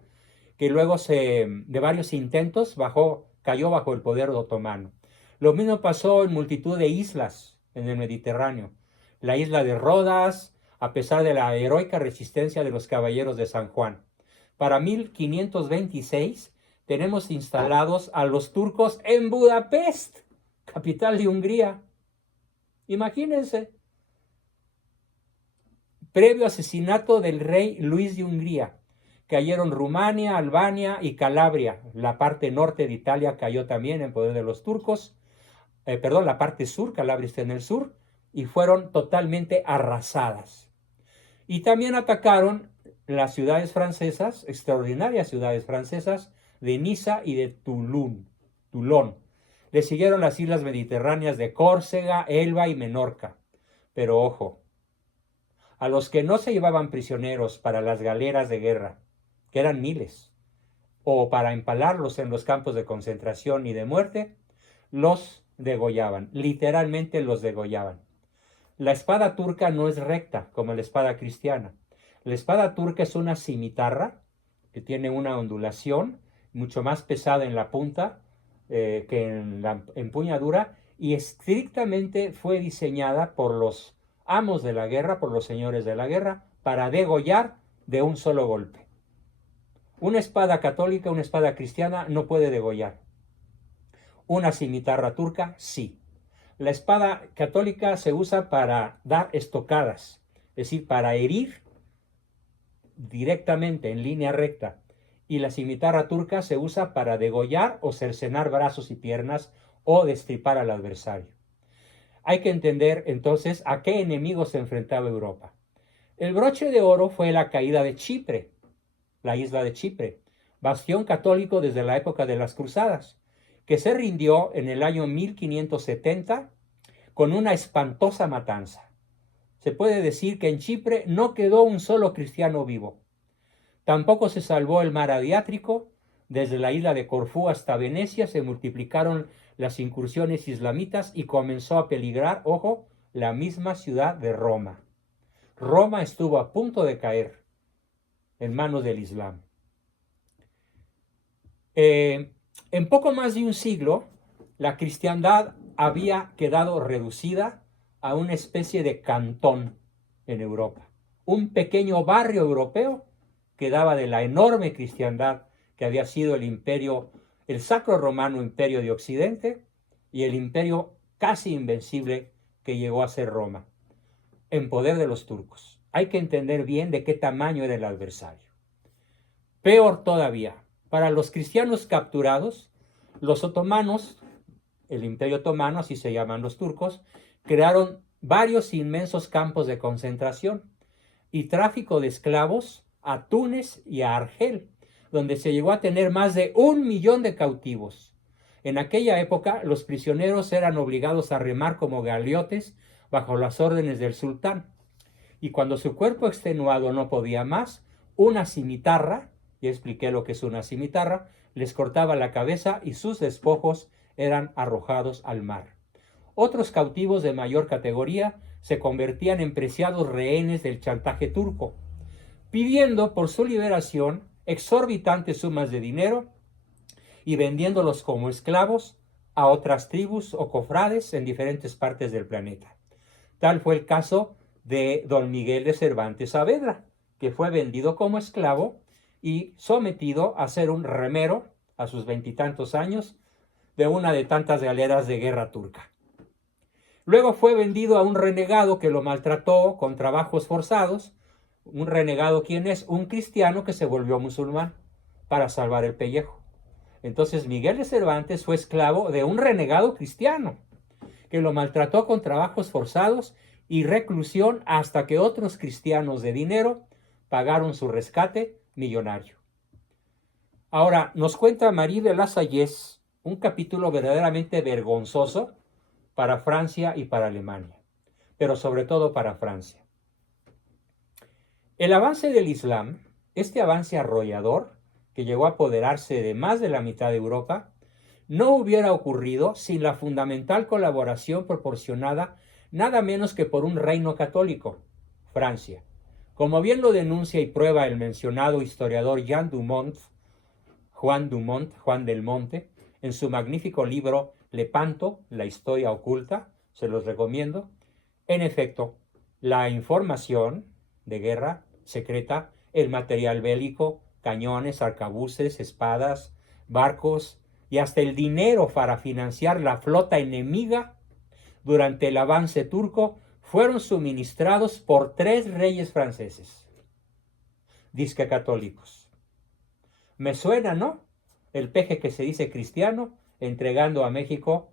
que luego de varios intentos cayó bajo el poder otomano. Lo mismo pasó en multitud de islas en el Mediterráneo. La isla de Rodas, a pesar de la heroica resistencia de los caballeros de San Juan. Para 1526 tenemos instalados a los turcos en Budapest, capital de Hungría. Imagínense. Previo asesinato del rey Luis de Hungría, cayeron Rumania, Albania y Calabria. La parte norte de Italia cayó también en poder de los turcos. La parte sur, Calabria está en el sur, y fueron totalmente arrasadas. Y también atacaron las ciudades francesas, extraordinarias ciudades francesas, de Niza y de Toulon. Le siguieron las islas mediterráneas de Córcega, Elba y Menorca. Pero ojo, a los que no se llevaban prisioneros para las galeras de guerra, que eran miles, o para empalarlos en los campos de concentración y de muerte, los degollaban, literalmente los degollaban. La espada turca no es recta como la espada cristiana. La espada turca es una cimitarra que tiene una ondulación mucho más pesada en la punta que en la empuñadura, y estrictamente fue diseñada por los amos de la guerra, por los señores de la guerra, para degollar de un solo golpe. Una espada católica, una espada cristiana no puede degollar. Una cimitarra turca, sí. La espada católica se usa para dar estocadas, es decir, para herir directamente en línea recta. Y la cimitarra turca se usa para degollar o cercenar brazos y piernas o destripar al adversario. Hay que entender entonces a qué enemigo se enfrentaba Europa. El broche de oro fue la caída de Chipre, la isla de Chipre, bastión católico desde la época de las Cruzadas, que se rindió en el año 1570 con una espantosa matanza. Se puede decir que en Chipre no quedó un solo cristiano vivo. Tampoco se salvó el mar Adriático. Desde la isla de Corfú hasta Venecia se multiplicaron las incursiones islamitas y comenzó a peligrar, ojo, la misma ciudad de Roma. Roma estuvo a punto de caer en manos del Islam. En poco más de un siglo, la cristiandad había quedado reducida a una especie de cantón en Europa. Un pequeño barrio europeo que daba de la enorme cristiandad que había sido el imperio, el Sacro Romano Imperio de Occidente y el imperio casi invencible que llegó a ser Roma, en poder de los turcos. Hay que entender bien de qué tamaño era el adversario. Peor todavía, para los cristianos capturados, los otomanos, el Imperio Otomano, así se llaman los turcos, crearon varios inmensos campos de concentración y tráfico de esclavos a Túnez y a Argel, donde se llegó a tener más de 1 millón de cautivos. En aquella época, los prisioneros eran obligados a remar como galeotes bajo las órdenes del sultán. Y cuando su cuerpo extenuado no podía más, una cimitarra, ya expliqué lo que es una cimitarra, les cortaba la cabeza y sus despojos eran arrojados al mar. Otros cautivos de mayor categoría se convertían en preciados rehenes del chantaje turco, pidiendo por su liberación exorbitantes sumas de dinero y vendiéndolos como esclavos a otras tribus o cofrades en diferentes partes del planeta. Tal fue el caso de don Miguel de Cervantes Saavedra, que fue vendido como esclavo y sometido a ser un remero a sus 20 y tantos años de una de tantas galeras de guerra turca. Luego fue vendido a un renegado que lo maltrató con trabajos forzados. Un renegado, ¿quién es? Un cristiano que se volvió musulmán para salvar el pellejo. Entonces Miguel de Cervantes fue esclavo de un renegado cristiano que lo maltrató con trabajos forzados y reclusión hasta que otros cristianos de dinero pagaron su rescate millonario. Ahora, nos cuenta Marie de la Sayez un capítulo verdaderamente vergonzoso para Francia y para Alemania, pero sobre todo para Francia. El avance del Islam, este avance arrollador que llegó a apoderarse de más de la mitad de Europa, no hubiera ocurrido sin la fundamental colaboración proporcionada nada menos que por un reino católico, Francia. Como bien lo denuncia y prueba el mencionado historiador Juan del Monte, en su magnífico libro Lepanto, la historia oculta, se los recomiendo. En efecto, la información de guerra secreta, el material bélico, cañones, arcabuces, espadas, barcos y hasta el dinero para financiar la flota enemiga durante el avance turco fueron suministrados por 3 reyes franceses, disque católicos. Me suena, ¿no? El peje que se dice cristiano entregando a México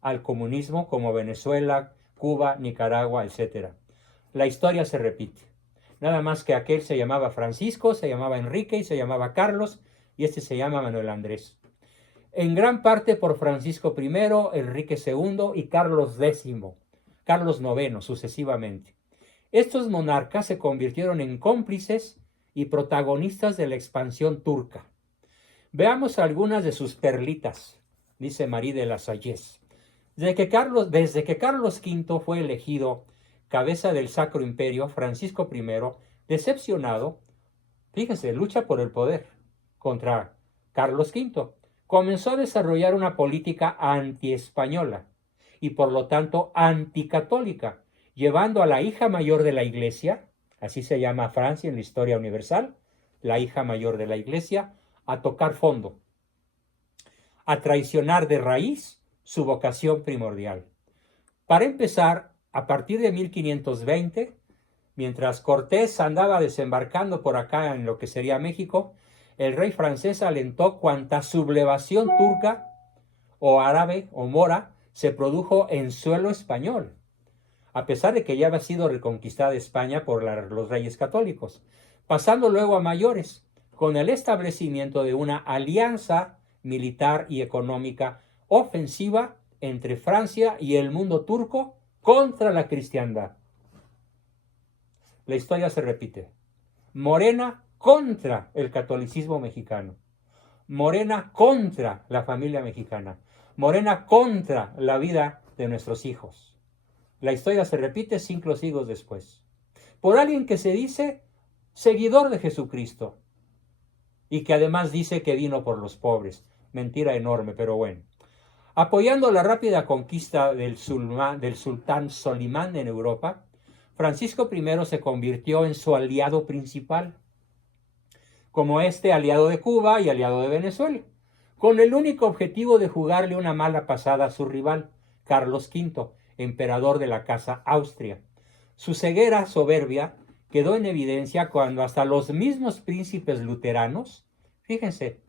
al comunismo como Venezuela, Cuba, Nicaragua, etc. La historia se repite. Nada más que aquel se llamaba Francisco, se llamaba Enrique y se llamaba Carlos, y este se llama Manuel Andrés. En gran parte por Francisco I, Enrique II y Carlos IX, sucesivamente. Estos monarcas se convirtieron en cómplices y protagonistas de la expansión turca. Veamos algunas de sus perlitas, dice Marie de la Salles. Desde que Carlos V fue elegido cabeza del Sacro Imperio, Francisco I, decepcionado, fíjese, lucha por el poder contra Carlos V, comenzó a desarrollar una política antiespañola y por lo tanto anticatólica, llevando a la hija mayor de la Iglesia, así se llama Francia en la historia universal, la hija mayor de la Iglesia, a tocar fondo, a traicionar de raíz su vocación primordial. Para empezar, a partir de 1520, mientras Cortés andaba desembarcando por acá en lo que sería México, el rey francés alentó cuanta sublevación turca o árabe o mora se produjo en suelo español, a pesar de que ya había sido reconquistada España por los reyes católicos, pasando luego a mayores, con el establecimiento de una alianza militar y económica ofensiva entre Francia y el mundo turco contra la cristiandad. La historia se repite. Morena contra el catolicismo mexicano. Morena contra la familia mexicana. Morena contra la vida de nuestros hijos. La historia se repite siglos después. Por alguien que se dice seguidor de Jesucristo y que además dice que vino por los pobres. Mentira enorme, pero bueno. Apoyando la rápida conquista del sultán Solimán en Europa, Francisco I se convirtió en su aliado principal, como aliado de Cuba y aliado de Venezuela, con el único objetivo de jugarle una mala pasada a su rival, Carlos V, emperador de la Casa Austria. Su ceguera soberbia quedó en evidencia cuando hasta los mismos príncipes luteranos, fíjense,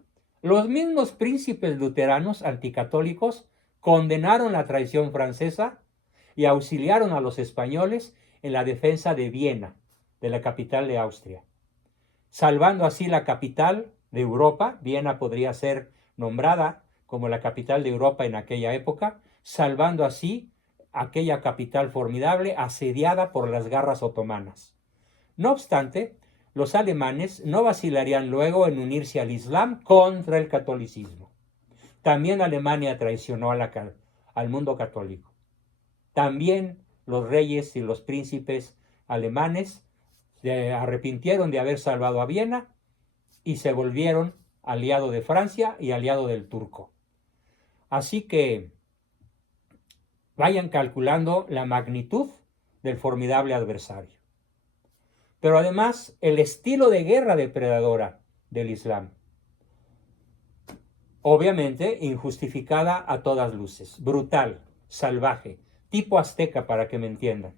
los mismos príncipes luteranos anticatólicos condenaron la traición francesa y auxiliaron a los españoles en la defensa de Viena, de la capital de Austria. Salvando así la capital de Europa, Viena podría ser nombrada como la capital de Europa en aquella época, salvando así aquella capital formidable asediada por las garras otomanas. No obstante, los alemanes no vacilarían luego en unirse al Islam contra el catolicismo. También Alemania traicionó al mundo católico. También los reyes y los príncipes alemanes se arrepintieron de haber salvado a Viena y se volvieron aliado de Francia y aliado del turco. Así que vayan calculando la magnitud del formidable adversario. Pero además el estilo de guerra depredadora del Islam. Obviamente injustificada a todas luces, brutal, salvaje, tipo azteca para que me entiendan.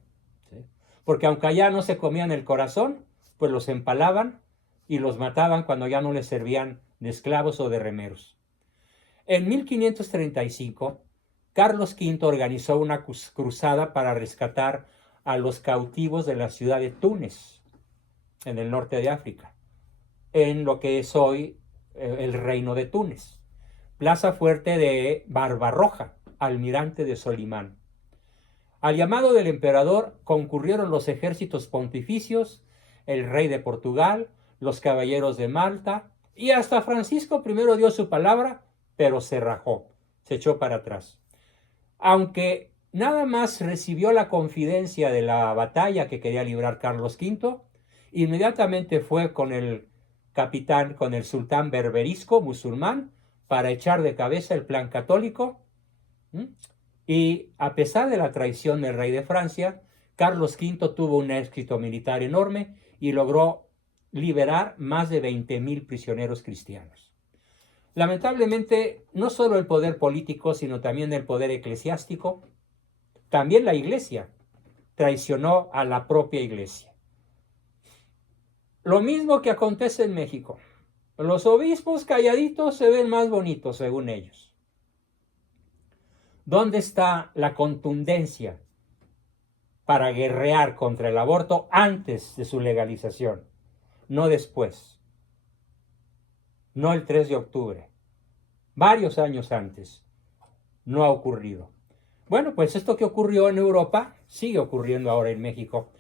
¿Sí? Porque aunque allá no se comían el corazón, pues los empalaban y los mataban cuando ya no les servían de esclavos o de remeros. En 1535, Carlos V organizó una cruzada para rescatar a los cautivos de la ciudad de Túnez, en el norte de África, en lo que es hoy el reino de Túnez, plaza fuerte de Barbarroja, almirante de Solimán. Al llamado del emperador concurrieron los ejércitos pontificios, el rey de Portugal, los caballeros de Malta, y hasta Francisco I dio su palabra, pero se rajó, se echó para atrás. Aunque nada más recibió la confidencia de la batalla que quería librar Carlos V, inmediatamente fue con el capitán, con el sultán berberisco musulmán, para echar de cabeza el plan católico. Y a pesar de la traición del rey de Francia, Carlos V tuvo un éxito militar enorme y logró liberar más de 20,000 prisioneros cristianos. Lamentablemente, no solo el poder político, sino también el poder eclesiástico, también la iglesia traicionó a la propia iglesia. Lo mismo que acontece en México. Los obispos calladitos se ven más bonitos, según ellos. ¿Dónde está la contundencia para guerrear contra el aborto antes de su legalización? No después. No el 3 de octubre. Varios años antes. No ha ocurrido. Bueno, pues esto que ocurrió en Europa sigue ocurriendo ahora en México.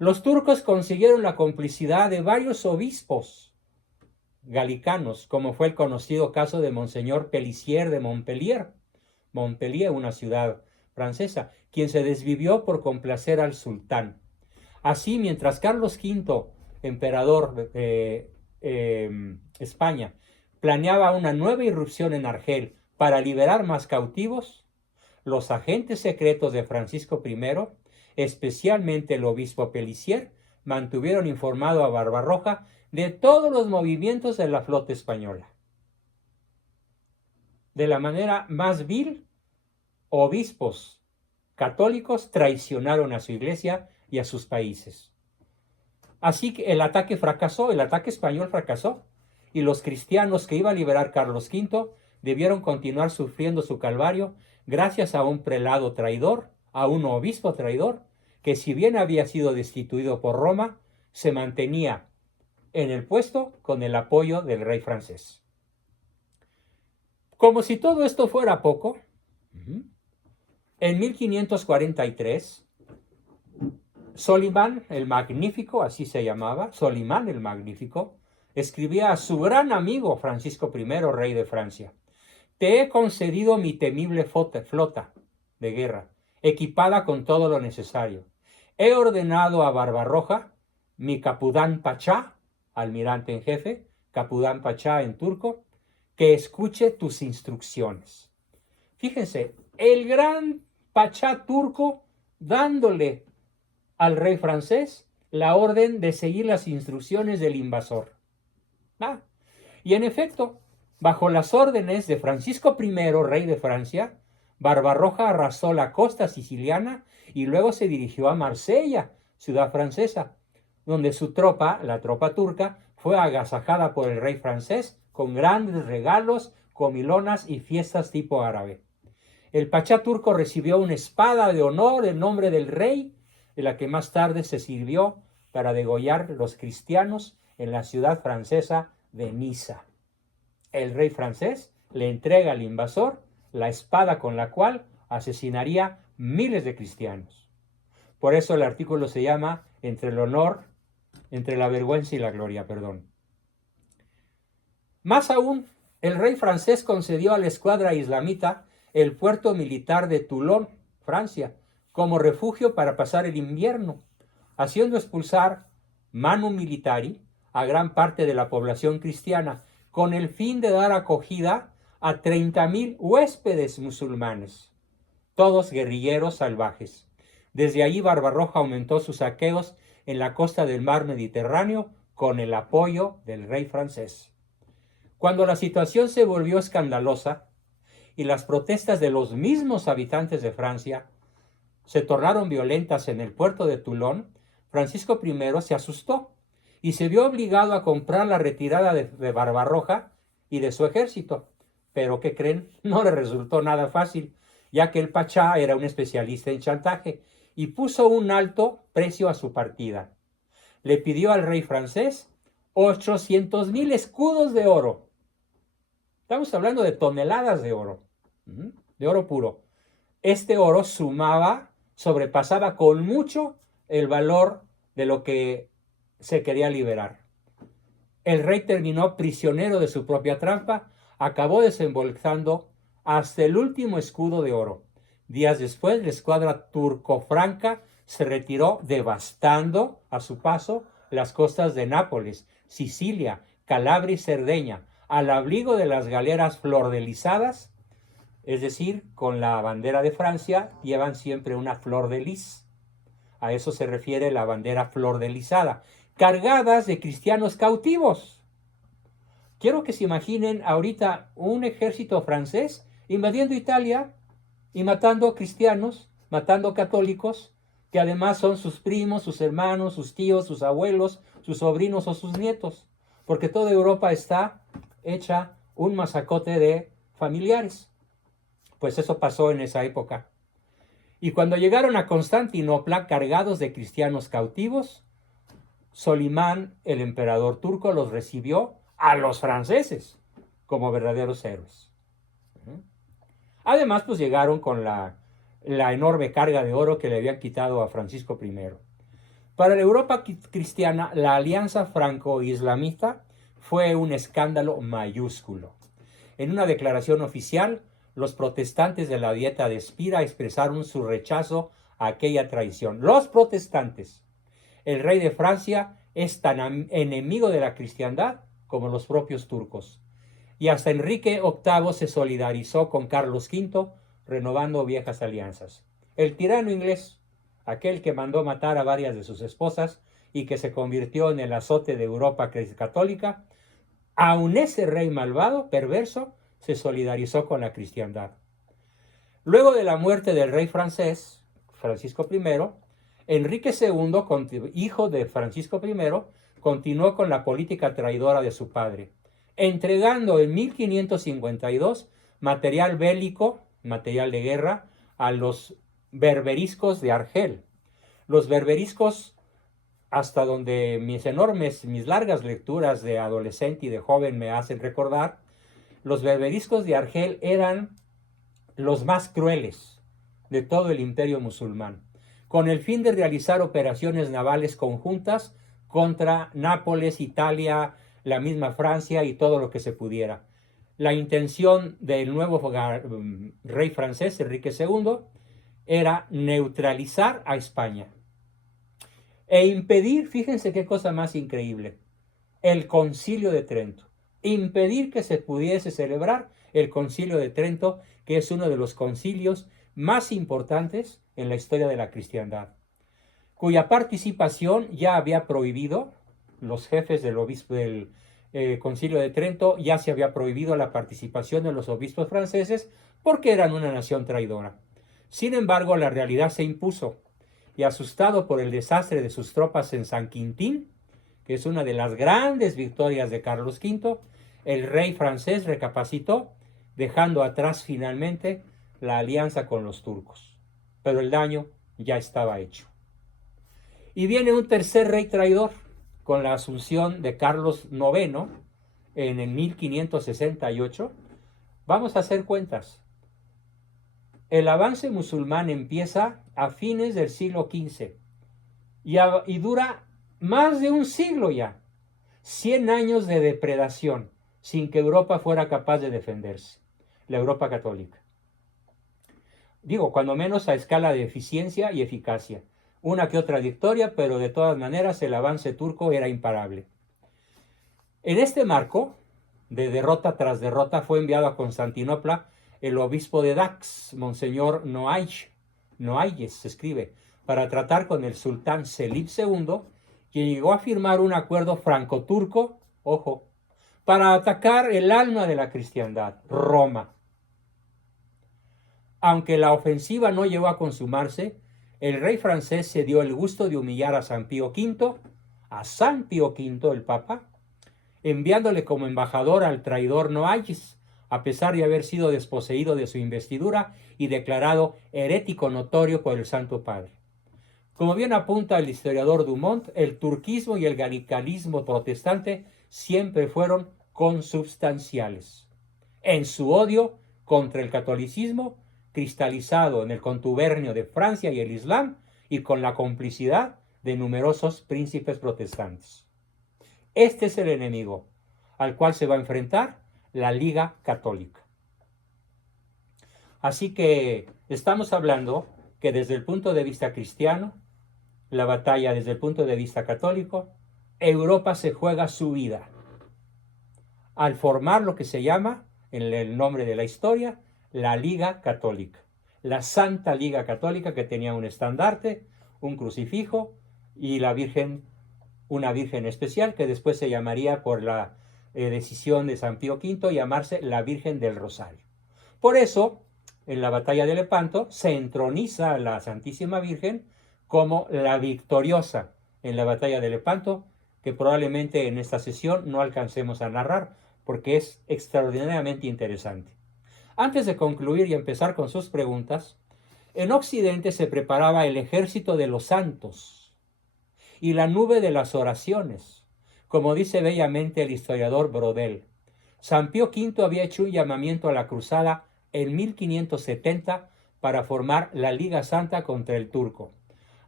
Los turcos consiguieron la complicidad de varios obispos galicanos, como fue el conocido caso de Monseñor Pelissier de Montpellier, una ciudad francesa, quien se desvivió por complacer al sultán. Así, mientras Carlos V, emperador de España, planeaba una nueva irrupción en Argel para liberar más cautivos, los agentes secretos de Francisco I, especialmente el obispo Pelissier, mantuvieron informado a Barbarroja de todos los movimientos de la flota española. De la manera más vil, obispos católicos traicionaron a su iglesia y a sus países. Así que el ataque español fracasó, y los cristianos que iba a liberar Carlos V debieron continuar sufriendo su calvario gracias a un prelado traidor, a un obispo traidor, que si bien había sido destituido por Roma, se mantenía en el puesto con el apoyo del rey francés. Como si todo esto fuera poco, en 1543, Solimán el Magnífico, así se llamaba, Solimán el Magnífico, escribía a su gran amigo Francisco I, rey de Francia: te he concedido mi temible flota de guerra, equipada con todo lo necesario. He ordenado a Barbarroja, mi Capudán Pachá, almirante en jefe, Capudán Pachá en turco, que escuche tus instrucciones. Fíjense, el gran Pachá turco dándole al rey francés la orden de seguir las instrucciones del invasor. Y en efecto, bajo las órdenes de Francisco I, rey de Francia, Barbarroja arrasó la costa siciliana y luego se dirigió a Marsella, ciudad francesa, donde su tropa, la tropa turca, fue agasajada por el rey francés con grandes regalos, comilonas y fiestas tipo árabe. El pachá turco recibió una espada de honor en nombre del rey, de la que más tarde se sirvió para degollar los cristianos en la ciudad francesa de Niza. El rey francés le entrega al invasor la espada con la cual asesinaría miles de cristianos. Por eso el artículo se llama entre la vergüenza y la gloria, Más aún, el rey francés concedió a la escuadra islamita el puerto militar de Toulon, Francia, como refugio para pasar el invierno, haciendo expulsar manu militari a gran parte de la población cristiana, con el fin de dar acogida a 30,000 huéspedes musulmanes, todos guerrilleros salvajes. Desde ahí Barbarroja aumentó sus saqueos en la costa del mar Mediterráneo con el apoyo del rey francés. Cuando la situación se volvió escandalosa y las protestas de los mismos habitantes de Francia se tornaron violentas en el puerto de Toulon, Francisco I se asustó y se vio obligado a comprar la retirada de Barbarroja y de su ejército. Pero, ¿qué creen? No le resultó nada fácil, ya que el pachá era un especialista en chantaje y puso un alto precio a su partida. Le pidió al rey francés 800,000 escudos de oro. Estamos hablando de toneladas de oro puro. Este oro sobrepasaba con mucho el valor de lo que se quería liberar. El rey terminó prisionero de su propia trampa, acabó desembolsando hasta el último escudo de oro. Días después, la escuadra turco-franca se retiró devastando a su paso las costas de Nápoles, Sicilia, Calabria y Cerdeña, al abrigo de las galeras flordelizadas, es decir, con la bandera de Francia llevan siempre una flor de lis. A eso se refiere la bandera flordelizada, cargadas de cristianos cautivos. Quiero que se imaginen ahorita un ejército francés invadiendo Italia y matando cristianos, matando católicos, que además son sus primos, sus hermanos, sus tíos, sus abuelos, sus sobrinos o sus nietos, porque toda Europa está hecha un masacote de familiares. Pues eso pasó en esa época. Y cuando llegaron a Constantinopla cargados de cristianos cautivos, Solimán, el emperador turco, los recibió a los franceses como verdaderos héroes. Además, pues llegaron con la enorme carga de oro que le habían quitado a Francisco I. Para la Europa cristiana, la alianza franco-islamista fue un escándalo mayúsculo. En una declaración oficial, los protestantes de la Dieta de Espira expresaron su rechazo a aquella traición. Los protestantes. El rey de Francia es tan enemigo de la cristiandad como los propios turcos. Y hasta Enrique VIII se solidarizó con Carlos V, renovando viejas alianzas. El tirano inglés, aquel que mandó matar a varias de sus esposas y que se convirtió en el azote de Europa católica, aun ese rey malvado, perverso, se solidarizó con la cristiandad. Luego de la muerte del rey francés, Francisco I, Enrique II, hijo de Francisco I, continuó con la política traidora de su padre, entregando en 1552 material bélico, material de guerra, a los berberiscos de Argel. Los berberiscos, hasta donde mis largas lecturas de adolescente y de joven me hacen recordar, los berberiscos de Argel eran los más crueles de todo el imperio musulmán, con el fin de realizar operaciones navales conjuntas contra Nápoles, Italia, la misma Francia y todo lo que se pudiera. La intención del nuevo rey francés, Enrique II, era neutralizar a España e impedir, fíjense qué cosa más increíble, el Concilio de Trento. Impedir que se pudiese celebrar el Concilio de Trento, que es uno de los concilios más importantes en la historia de la cristiandad, cuya participación ya había prohibido los jefes del obispo del Concilio de Trento, ya se había prohibido la participación de los obispos franceses porque eran una nación traidora. Sin embargo, la realidad se impuso y, asustado por el desastre de sus tropas en San Quintín, que es una de las grandes victorias de Carlos V, el rey francés recapacitó, dejando atrás finalmente la alianza con los turcos. Pero el daño ya estaba hecho. Y viene un tercer rey traidor, con la asunción de Carlos IX en el 1568. Vamos a hacer cuentas. El avance musulmán empieza a fines del siglo XV y dura más de un siglo ya. 100 años de depredación sin que Europa fuera capaz de defenderse. La Europa católica. Digo, cuando menos a escala de eficiencia y eficacia. Una que otra victoria, pero de todas maneras el avance turco era imparable. En este marco de derrota tras derrota fue enviado a Constantinopla el obispo de Dax, Monseñor Noailles, se escribe, para tratar con el sultán Selim II, quien llegó a firmar un acuerdo franco-turco, ojo, para atacar el alma de la cristiandad, Roma. Aunque la ofensiva no llegó a consumarse, el rey francés se dio el gusto de humillar a San Pío V, a San Pío V, el Papa, enviándole como embajador al traidor Noailles, a pesar de haber sido desposeído de su investidura y declarado herético notorio por el Santo Padre. Como bien apunta el historiador Dumont, el turquismo y el galicalismo protestante siempre fueron consubstanciales en su odio contra el catolicismo, cristalizado en el contubernio de Francia y el Islam y con la complicidad de numerosos príncipes protestantes. Este es el enemigo al cual se va a enfrentar la Liga Católica. Así que estamos hablando que desde el punto de vista cristiano, la batalla desde el punto de vista católico, Europa se juega su vida al formar lo que se llama, en el nombre de la historia, la Liga Católica, la Santa Liga Católica, que tenía un estandarte, un crucifijo y la Virgen, una Virgen especial que después se llamaría, por la decisión de San Pío V, llamarse la Virgen del Rosario. Por eso, en la batalla de Lepanto se entroniza a la Santísima Virgen como la victoriosa en la batalla de Lepanto, que probablemente en esta sesión no alcancemos a narrar porque es extraordinariamente interesante. Antes de concluir y empezar con sus preguntas, en Occidente se preparaba el ejército de los santos y la nube de las oraciones, como dice bellamente el historiador Brodel. San Pío V había hecho un llamamiento a la cruzada en 1570 para formar la Liga Santa contra el turco.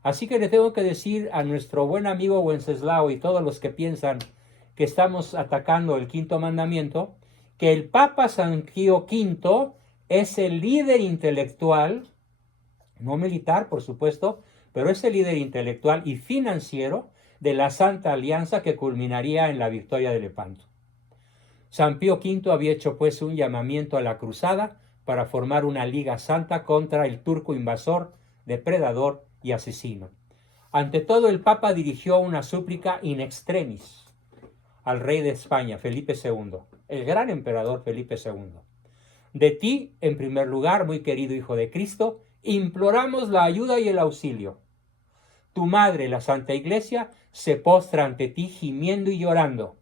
Así que le tengo que decir a nuestro buen amigo Wenceslao y todos los que piensan que estamos atacando el quinto mandamiento, que el Papa San Pío V es el líder intelectual, no militar, por supuesto, pero es el líder intelectual y financiero de la Santa Alianza que culminaría en la victoria de Lepanto. San Pío V había hecho pues un llamamiento a la cruzada para formar una liga santa contra el turco invasor, depredador y asesino. Ante todo, el Papa dirigió una súplica in extremis al rey de España, Felipe II, el gran emperador Felipe II. De ti, en primer lugar, muy querido Hijo de Cristo, imploramos la ayuda y el auxilio. Tu madre, la Santa Iglesia, se postra ante ti gimiendo y llorando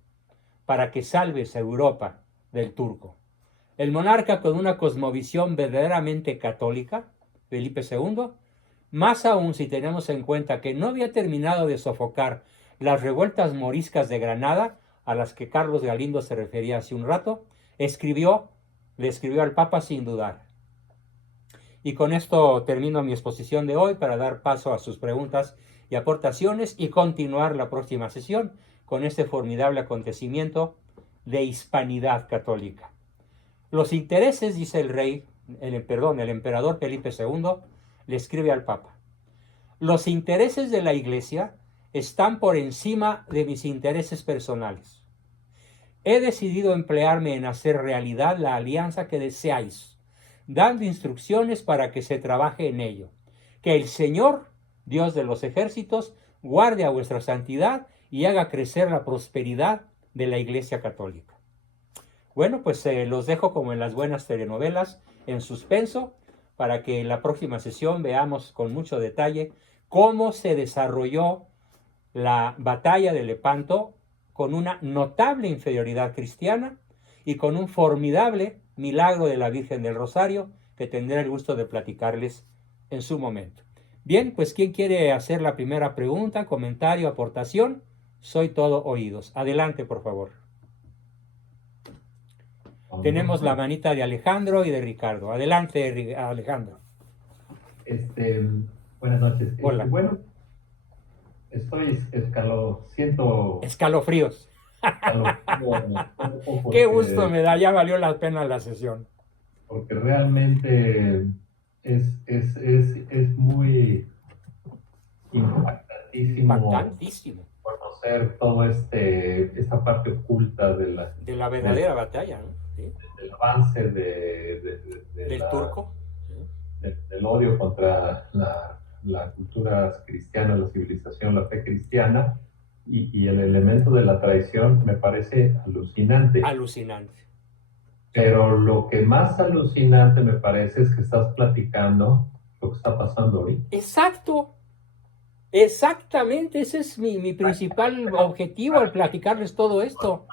para que salves a Europa del turco. El monarca, con una cosmovisión verdaderamente católica, Felipe II, más aún si tenemos en cuenta que no había terminado de sofocar las revueltas moriscas de Granada, a las que Carlos Galindo se refería hace un rato, le escribió al Papa sin dudar. Y con esto termino mi exposición de hoy para dar paso a sus preguntas y aportaciones y continuar la próxima sesión con este formidable acontecimiento de hispanidad católica. Los intereses, dice el emperador Felipe II, le escribe al Papa: los intereses de la Iglesia están por encima de mis intereses personales. He decidido emplearme en hacer realidad la alianza que deseáis, dando instrucciones para que se trabaje en ello. Que el Señor, Dios de los ejércitos, guarde a vuestra santidad y haga crecer la prosperidad de la Iglesia Católica. Bueno, pues los dejo como en las buenas telenovelas, en suspenso, para que en la próxima sesión veamos con mucho detalle cómo se desarrolló la batalla de Lepanto con una notable inferioridad cristiana y con un formidable milagro de la Virgen del Rosario que tendré el gusto de platicarles en su momento. Bien, pues ¿quién quiere hacer la primera pregunta, comentario, aportación? Soy todo oídos. Adelante, por favor. Tenemos la manita de Alejandro y de Ricardo. Adelante, Alejandro. Buenas noches. Hola. Bueno, siento escalofríos. Qué gusto me da, ya valió la pena la sesión. Porque realmente es muy impactantísimo conocer todo esta parte oculta de la verdadera batalla, ¿no? ¿Sí? Del avance del turco, del odio contra la cultura cristiana, la civilización, la fe cristiana, y el elemento de la traición me parece alucinante. Alucinante. Pero lo que más alucinante me parece es que estás platicando lo que está pasando hoy. Exacto. Exactamente, ese es mi principal objetivo al platicarles todo esto.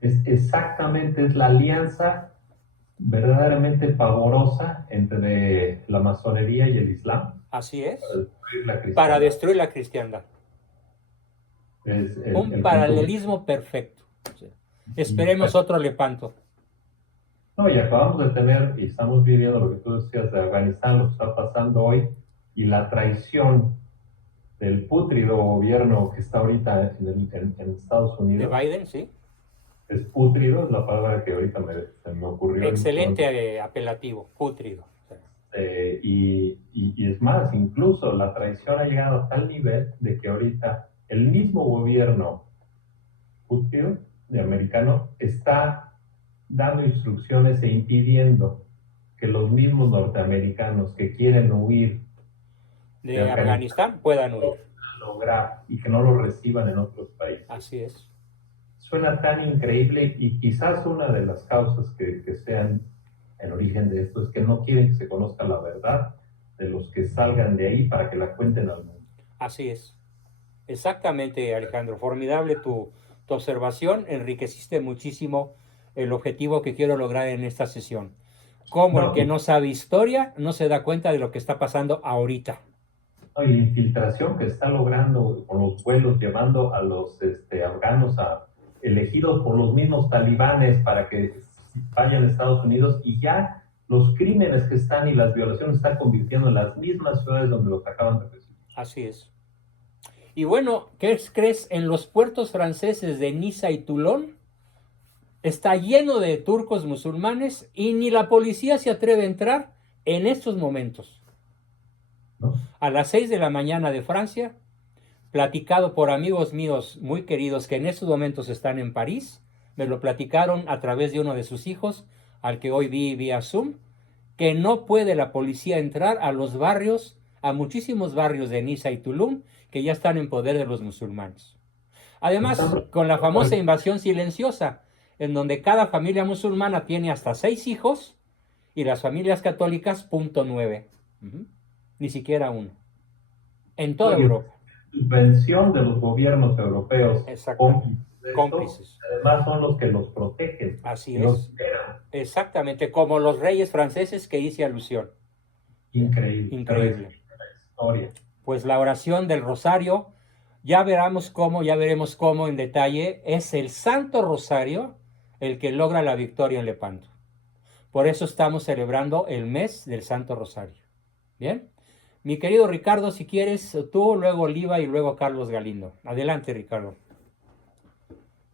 Es la alianza verdaderamente pavorosa entre la masonería y el Islam. Así es. Para destruir la cristiandad. Un paralelismo perfecto. Sí. Esperemos otro Lepanto. No, y acabamos de tener, y estamos viviendo lo que tú decías de Afganistán, lo que está pasando hoy, y la traición del pútrido gobierno que está ahorita en Estados Unidos. De Biden, sí. Es pútrido, es la palabra que ahorita se me ocurrió. Excelente apelativo, pútrido. Y es más, incluso la traición ha llegado a tal nivel de que ahorita el mismo gobierno pútrido de americano está dando instrucciones e impidiendo que los mismos norteamericanos que quieren huir de Afganistán puedan huir. Lograr y que no lo reciban en otros países. Así es. Suena tan increíble, y quizás una de las causas que sean el origen de esto es que no quieren que se conozca la verdad de los que salgan de ahí para que la cuenten al mundo. Así es. Exactamente, Alejandro. Formidable tu observación. Enriqueciste muchísimo el objetivo que quiero lograr en esta sesión. Como el que no sabe historia no se da cuenta de lo que está pasando ahorita. No, y la infiltración que está logrando con los vuelos, llevando a los afganos elegidos por los mismos talibanes para que vayan a Estados Unidos, y ya los crímenes que están y las violaciones están convirtiendo en las mismas ciudades donde los acaban de recibir. Así es. Y bueno, ¿qué crees? En los puertos franceses de Niza y Toulon está lleno de turcos musulmanes y ni la policía se atreve a entrar en estos momentos. ¿no? A las 6 de la mañana de Francia, platicado por amigos míos muy queridos que en estos momentos están en París, me lo platicaron a través de uno de sus hijos, al que hoy vi vía Zoom, que no puede la policía entrar a los barrios, a muchísimos barrios de Niza y Tulum, que ya están en poder de los musulmanes. Además, con la famosa invasión silenciosa, en donde cada familia musulmana tiene hasta 6 hijos y las familias católicas 0.9. Ni siquiera uno. En toda Europa. Subvención de los gobiernos europeos. Cómplices. Además son los que los protegen. Así es. Exactamente, como los reyes franceses que hice alusión. Increíble. Increíble. Historia. Pues la oración del rosario, ya veremos cómo en detalle es el Santo Rosario el que logra la victoria en Lepanto. Por eso estamos celebrando el mes del Santo Rosario. ¿Bien? Mi querido Ricardo, si quieres, tú, luego Oliva y luego Carlos Galindo. Adelante, Ricardo.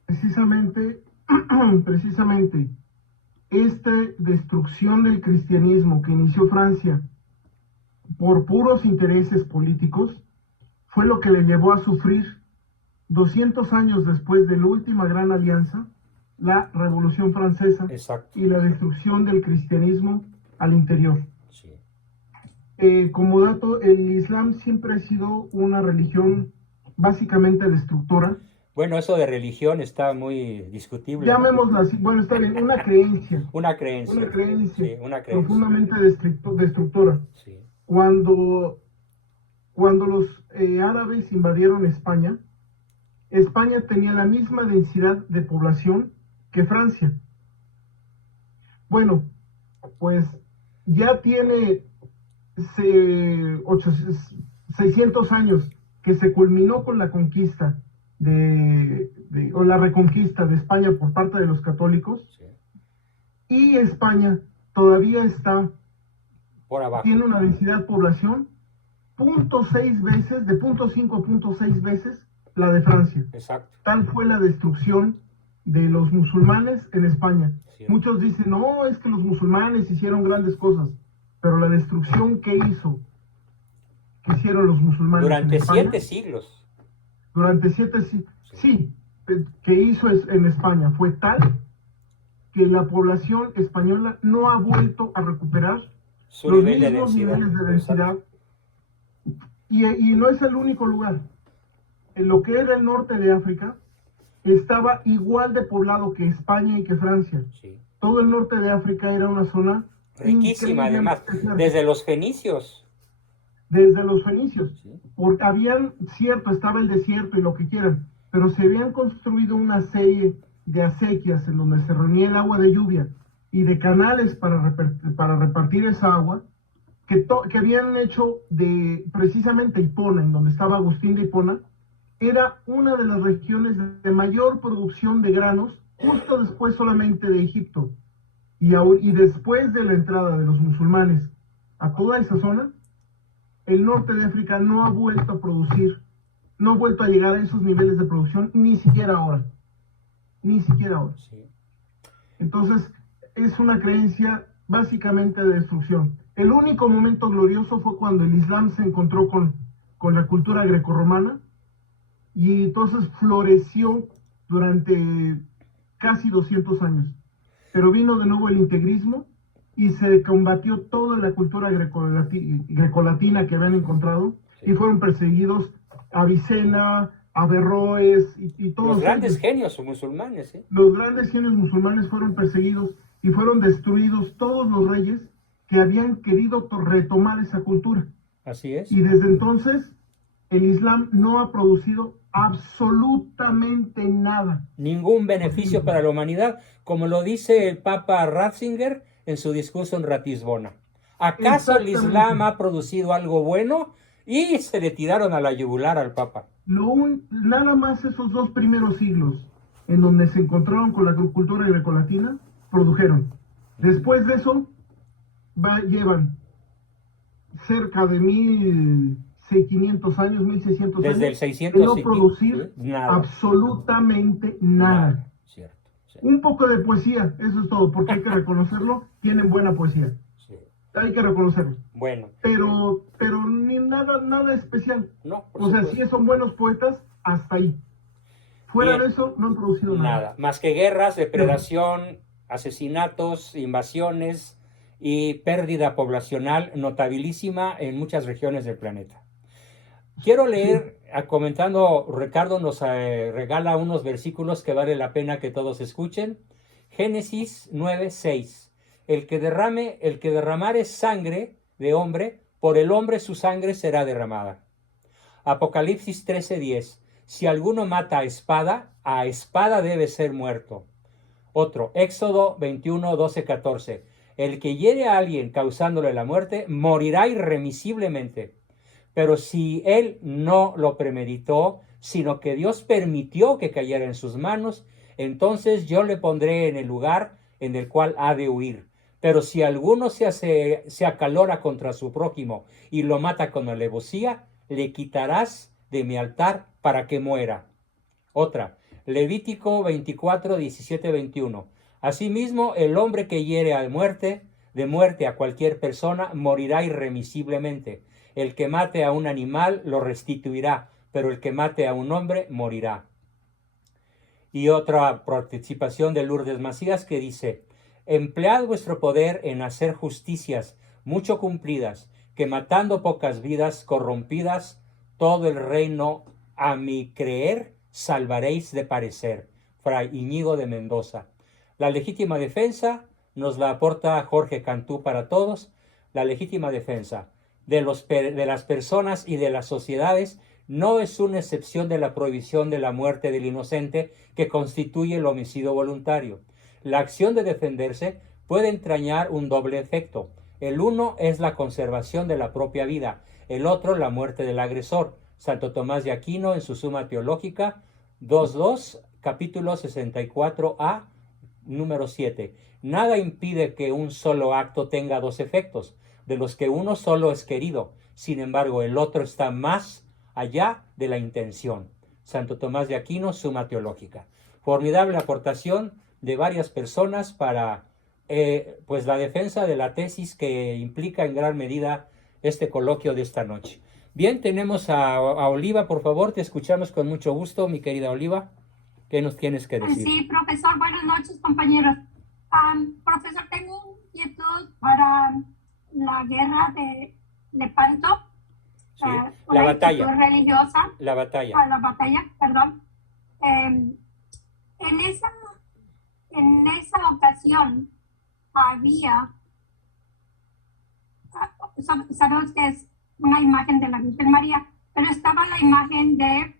Precisamente, esta destrucción del cristianismo que inició Francia por puros intereses políticos fue lo que le llevó a sufrir 200 años después de la última gran alianza, la Revolución Francesa. Exacto. Y la destrucción del cristianismo al interior. Sí. Como dato, el Islam siempre ha sido una religión básicamente destructora. Bueno, eso de religión está muy discutible. Llamémosla así, bueno, está bien, una creencia. Una creencia. Sí, una creencia. Profundamente destructora. Sí. Cuando los árabes invadieron España, España tenía la misma densidad de población que Francia. Bueno, pues ya tiene 600 años que se culminó con la conquista o la reconquista de España por parte de los católicos. Sí. Y España todavía está por abajo. Tiene una densidad de población 0.6 veces, de 0.5 a 0.6 veces la de Francia. Exacto. Tal fue la destrucción de los musulmanes en España. Sí. Muchos dicen, no, es que los musulmanes hicieron grandes cosas, pero la destrucción que hicieron los musulmanes durante en España, 7 siglos. Durante 7 siglos, sí, que hizo en España fue tal que la población española no ha vuelto a recuperar su los nivel mismos de niveles de densidad. Y no es el único lugar. En lo que era el norte de África, estaba igual de poblado que España y que Francia. Sí. Todo el norte de África era una zona riquísima, además, desde los fenicios. Desde los fenicios. Sí. Porque estaba el desierto y lo que quieran, pero se habían construido una serie de acequias en donde se reunía el agua de lluvia y de canales para repartir esa agua, que habían hecho precisamente Hipona, en donde estaba Agustín de Hipona, era una de las regiones de mayor producción de granos, justo después solamente de Egipto. Y después de la entrada de los musulmanes a toda esa zona, el norte de África no ha vuelto a producir, no ha vuelto a llegar a esos niveles de producción, ni siquiera ahora. Ni siquiera ahora. Sí. Entonces, es una creencia básicamente de destrucción. El único momento glorioso fue cuando el Islam se encontró con la cultura grecorromana, y entonces floreció durante casi 200 años. Pero vino de nuevo el integrismo y se combatió toda la cultura grecolatina que habían encontrado, y fueron perseguidos Avicena, Averroes y todos los grandes genios musulmanes. Los grandes genios musulmanes fueron perseguidos y fueron destruidos todos los reyes que habían querido retomar esa cultura. Así es. Y desde entonces el Islam no ha producido absolutamente nada. Ningún beneficio para la humanidad, como lo dice el Papa Ratzinger en su discurso en Ratisbona. ¿Acaso el Islam ha producido algo bueno? Y se le tiraron a la yugular al Papa. Nada más esos 2 primeros siglos, en donde se encontraron con la cultura grecolatina, produjeron. Después de eso, llevan cerca de 1100 1.500 años, 1.600 Desde años, el 600 de no producir nada. absolutamente nada. Cierto. Sí. Un poco de poesía, eso es todo, porque hay que reconocerlo, tienen buena poesía. Sí. Hay que reconocerlo. Bueno. Pero ni nada especial. No, por O sea, supuesto. sí son buenos poetas, hasta ahí. Fuera Bien. de eso, no han producido nada. Más que guerras, depredación, asesinatos, invasiones y pérdida poblacional notabilísima en muchas regiones del planeta. Quiero leer, comentando, Ricardo nos regala unos versículos que vale la pena que todos escuchen. Génesis 9:6. El que derramare sangre de hombre, por el hombre su sangre será derramada. Apocalipsis 13:10. Si alguno mata a espada debe ser muerto. Otro, Éxodo 21:12-14. El que hiere a alguien causándole la muerte, morirá irremisiblemente. Pero si él no lo premeditó, sino que Dios permitió que cayera en sus manos, entonces yo le pondré en el lugar en el cual ha de huir. Pero si alguno se acalora contra su prójimo y lo mata con alevosía, le quitarás de mi altar para que muera. Otra, Levítico 24:17-21. Asimismo, el hombre que hiere de muerte a cualquier persona, morirá irremisiblemente. El que mate a un animal lo restituirá, pero el que mate a un hombre morirá. Y otra participación de Lourdes Macías que dice: emplead vuestro poder en hacer justicias mucho cumplidas, que matando pocas vidas corrompidas, todo el reino a mi creer salvaréis de parecer. Fray Íñigo de Mendoza. La legítima defensa nos la aporta Jorge Cantú para todos. La legítima defensa de las personas y de las sociedades no es una excepción de la prohibición de la muerte del inocente que constituye el homicidio voluntario. La acción de defenderse puede entrañar un doble efecto. El uno es la conservación de la propia vida, el otro la muerte del agresor. Santo Tomás de Aquino en su Suma Teológica 2.2, capítulo 64a, número 7. Nada impide que un solo acto tenga dos efectos, de los que uno solo es querido, sin embargo el otro está más allá de la intención. Santo Tomás de Aquino, Suma Teológica. Formidable aportación de varias personas para pues la defensa de la tesis que implica en gran medida este coloquio de esta noche. Bien, tenemos a Oliva, por favor, te escuchamos con mucho gusto, mi querida Oliva. ¿Qué nos tienes que decir? Sí, profesor, buenas noches, compañeros. Profesor, tengo un inquietud para la guerra de Lepanto. Sí, la batalla. Religiosa. La batalla. La batalla, perdón. En esa ocasión había, sabemos que es una imagen de la Virgen María, pero estaba la imagen de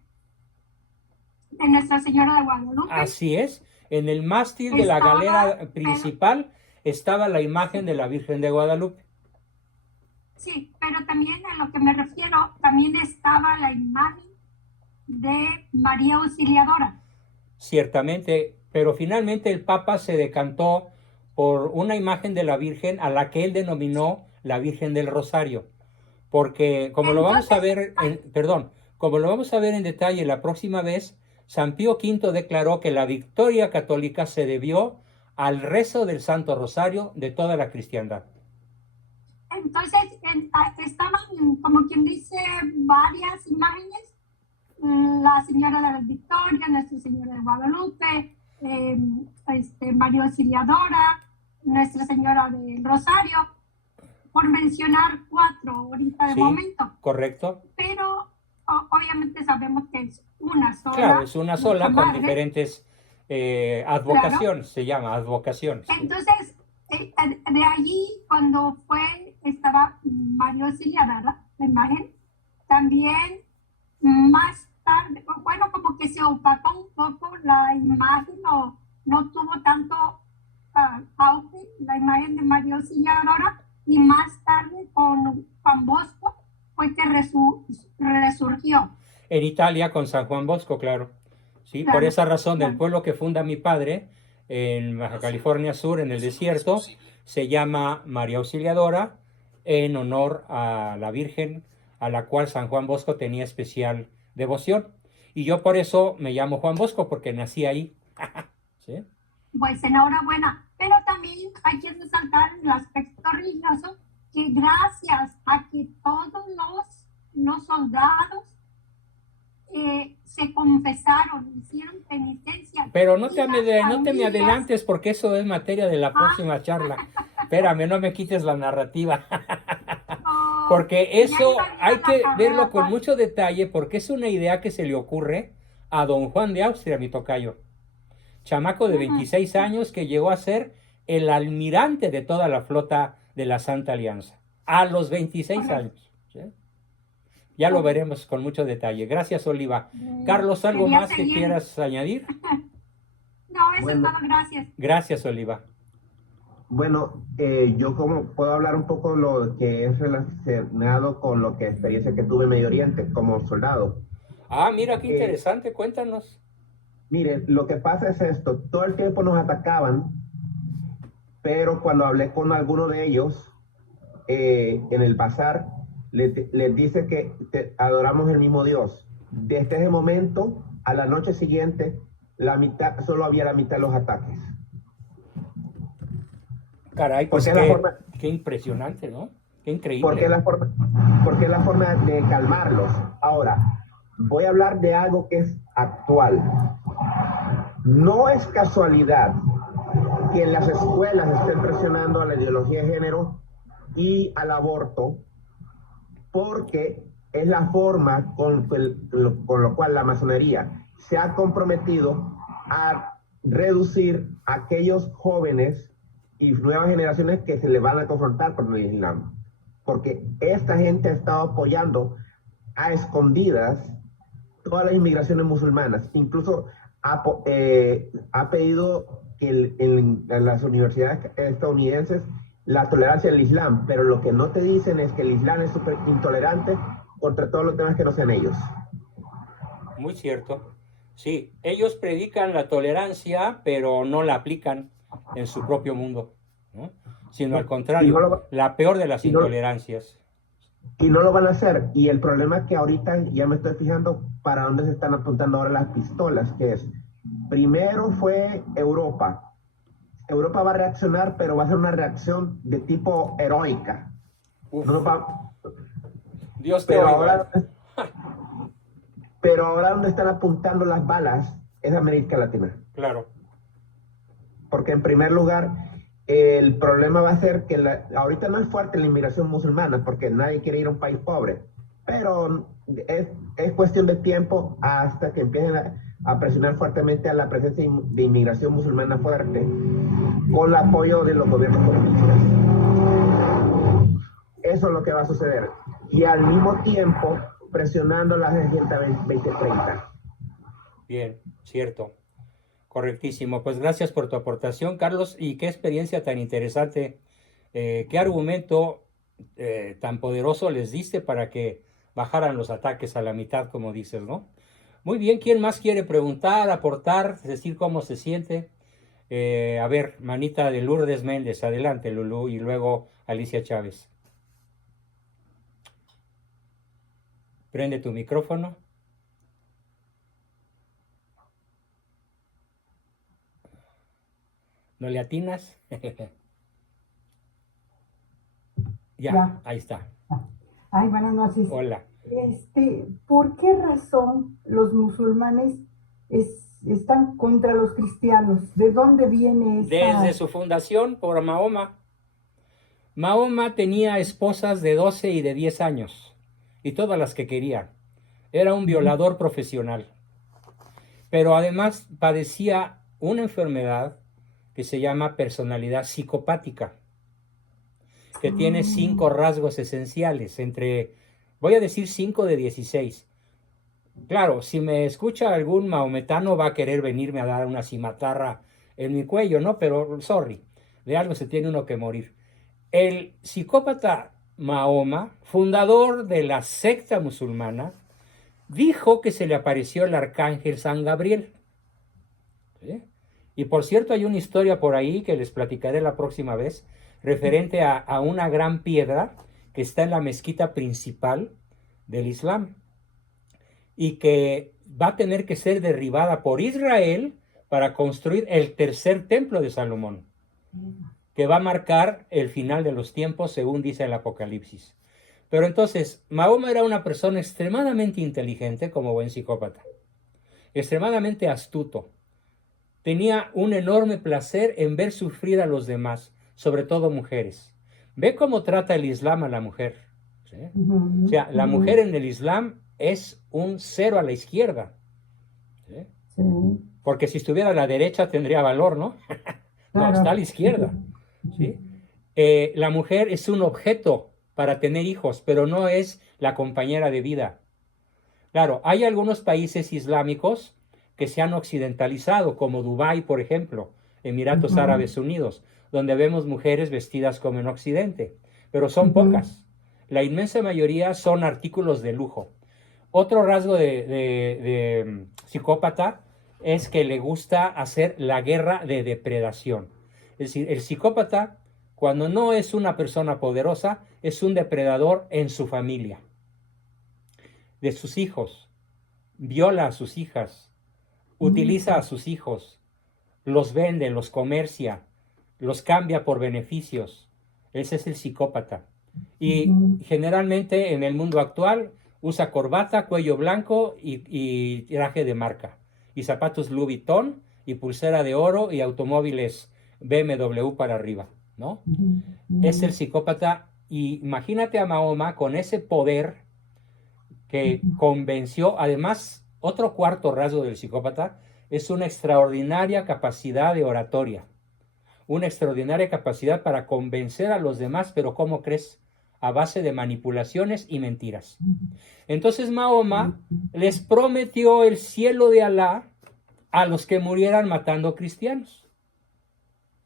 Nuestra Señora de Guadalupe. Así es, en el mástil de la galera principal estaba la imagen de la Virgen de Guadalupe. Sí, pero también a lo que me refiero, también estaba la imagen de María Auxiliadora. Ciertamente, pero finalmente el Papa se decantó por una imagen de la Virgen a la que él denominó la Virgen del Rosario, porque como lo vamos a ver, como lo vamos a ver en detalle la próxima vez, San Pío V declaró que la victoria católica se debió al rezo del Santo Rosario de toda la cristiandad. Entonces, estaban, como quien dice, varias imágenes. La Señora de la Victoria, Nuestra Señora de Guadalupe, María Auxiliadora, Nuestra Señora del Rosario, por mencionar 4 ahorita de momento. Correcto. Pero obviamente sabemos que es una sola. Claro, es una sola con diferentes advocaciones, se llama advocación. Sí. Entonces, de allí, cuando estaba María Auxiliadora, la imagen, también más tarde, bueno, como que se opacó un poco la imagen, o no tuvo tanto auge la imagen de María Auxiliadora, y más tarde con Juan Bosco fue que resurgió. En Italia con San Juan Bosco, claro. Sí, claro, por esa razón del pueblo que funda mi padre en Baja California Sur, en el desierto, se llama María Auxiliadora en honor a la Virgen a la cual San Juan Bosco tenía especial devoción. Y yo por eso me llamo Juan Bosco, porque nací ahí. ¿Sí? Pues enhorabuena, pero también hay que resaltar el aspecto religioso, que gracias a que todos los soldados se confesaron, hicieron penitencia. Pero no te me adelantes, porque eso es materia de la próxima charla. Espérame, no me quites la narrativa. Porque eso hay que verlo con mucho detalle, porque es una idea que se le ocurre a don Juan de Austria, mi tocayo. Chamaco de 26 años que llegó a ser el almirante de toda la flota de la Santa Alianza. A los 26 años. ¿Sí? Ya lo veremos con mucho detalle. Gracias, Oliva. Carlos, ¿algo más que quieras añadir? No, eso es todo, gracias. Gracias, Oliva. Bueno, yo como puedo hablar un poco lo que es relacionado con lo que experiencia que tuve en Medio Oriente como soldado. Ah, mira qué interesante, cuéntanos. Mire, lo que pasa es esto, todo el tiempo nos atacaban, pero cuando hablé con alguno de ellos en el bazar, les dice que adoramos el mismo Dios. Desde ese momento, a la noche siguiente, solo había la mitad de los ataques. Caray, pues qué impresionante, ¿no? Qué increíble. Porque es la forma de calmarlos. Ahora, voy a hablar de algo que es actual. No es casualidad que en las escuelas estén presionando a la ideología de género y al aborto, porque es la forma con lo cual la masonería se ha comprometido a reducir a aquellos jóvenes y nuevas generaciones que se le van a confrontar con el Islam. Porque esta gente ha estado apoyando a escondidas todas las inmigraciones musulmanas. Incluso ha pedido que en las universidades estadounidenses la tolerancia al Islam, pero lo que no te dicen es que el Islam es súper intolerante contra todos los temas que no sean ellos. Muy cierto. Sí, ellos predican la tolerancia, pero no la aplican en su propio mundo, ¿no? Sino al contrario, la peor de las intolerancias. Y no lo van a hacer. Y el problema es que ahorita ya me estoy fijando para dónde se están apuntando ahora las pistolas, que es, primero fue Europa. Europa va a reaccionar, pero va a ser una reacción de tipo heroica. Dios te oiga. Pero ahora donde están apuntando las balas es América Latina. Claro. Porque en primer lugar, el problema va a ser que ahorita no es fuerte la inmigración musulmana, porque nadie quiere ir a un país pobre, pero es cuestión de tiempo hasta que empiecen a presionar fuertemente a la presencia de inmigración musulmana fuerte, con el apoyo de los gobiernos comunistas. Eso es lo que va a suceder. Y al mismo tiempo, presionando la Agenda 2030. Bien, cierto. Correctísimo. Pues gracias por tu aportación, Carlos, y qué experiencia tan interesante, qué argumento tan poderoso les diste para que bajaran los ataques a la mitad, como dices, ¿no? Muy bien, ¿quién más quiere preguntar, aportar, decir cómo se siente? A ver, manita de Lourdes Méndez, adelante, Lulú, y luego Alicia Chávez. Prende tu micrófono. ¿No le atinas? Ya, ahí está. Ay, buenas noches. Hola. ¿Por qué razón los musulmanes están contra los cristianos? ¿De dónde viene esa...? Desde su fundación por Mahoma. Mahoma tenía esposas de 12 y de 10 años, y todas las que quería. Era un violador profesional. Pero además padecía una enfermedad que se llama personalidad psicopática, que tiene 5 rasgos esenciales, voy a decir 5 de 16. Claro, si me escucha algún maometano va a querer venirme a dar una cimatarra en mi cuello, ¿no? Pero, sorry, de algo se tiene uno que morir. El psicópata Mahoma, fundador de la secta musulmana, dijo que se le apareció el arcángel San Gabriel. ¿Sí? Y por cierto, hay una historia por ahí que les platicaré la próxima vez, referente a una gran piedra que está en la mezquita principal del Islam y que va a tener que ser derribada por Israel para construir el tercer templo de Salomón, que va a marcar el final de los tiempos, según dice el Apocalipsis. Pero entonces, Mahoma era una persona extremadamente inteligente, como buen psicópata, extremadamente astuto. Tenía un enorme placer en ver sufrir a los demás, sobre todo mujeres. Ve cómo trata el Islam a la mujer, ¿sí? O sea, la mujer en el Islam es un cero a la izquierda, ¿sí? Sí. Porque si estuviera a la derecha tendría valor, ¿no? No, Claro. está a la izquierda, ¿sí? La mujer es un objeto para tener hijos, pero no es la compañera de vida. Claro, hay algunos países islámicos que se han occidentalizado, como Dubái, por ejemplo, Emiratos Árabes Unidos, donde vemos mujeres vestidas como en Occidente, pero son pocas. La inmensa mayoría son artículos de lujo. Otro rasgo de psicópata es que le gusta hacer la guerra de depredación. Es decir, el psicópata, cuando no es una persona poderosa, es un depredador en su familia, de sus hijos, viola a sus hijas, utiliza a sus hijos, los vende, los comercia, los cambia por beneficios. Ese es el psicópata. Y generalmente en el mundo actual usa corbata, cuello blanco y traje de marca, y zapatos Louis Vuitton, y pulsera de oro, y automóviles BMW para arriba, ¿no? Es el psicópata. Y imagínate a Mahoma con ese poder que convenció. Además, otro cuarto rasgo del psicópata es una extraordinaria capacidad de oratoria, una extraordinaria capacidad para convencer a los demás, pero ¿cómo crees? A base de manipulaciones y mentiras. Entonces Mahoma les prometió el cielo de Alá a los que murieran matando cristianos.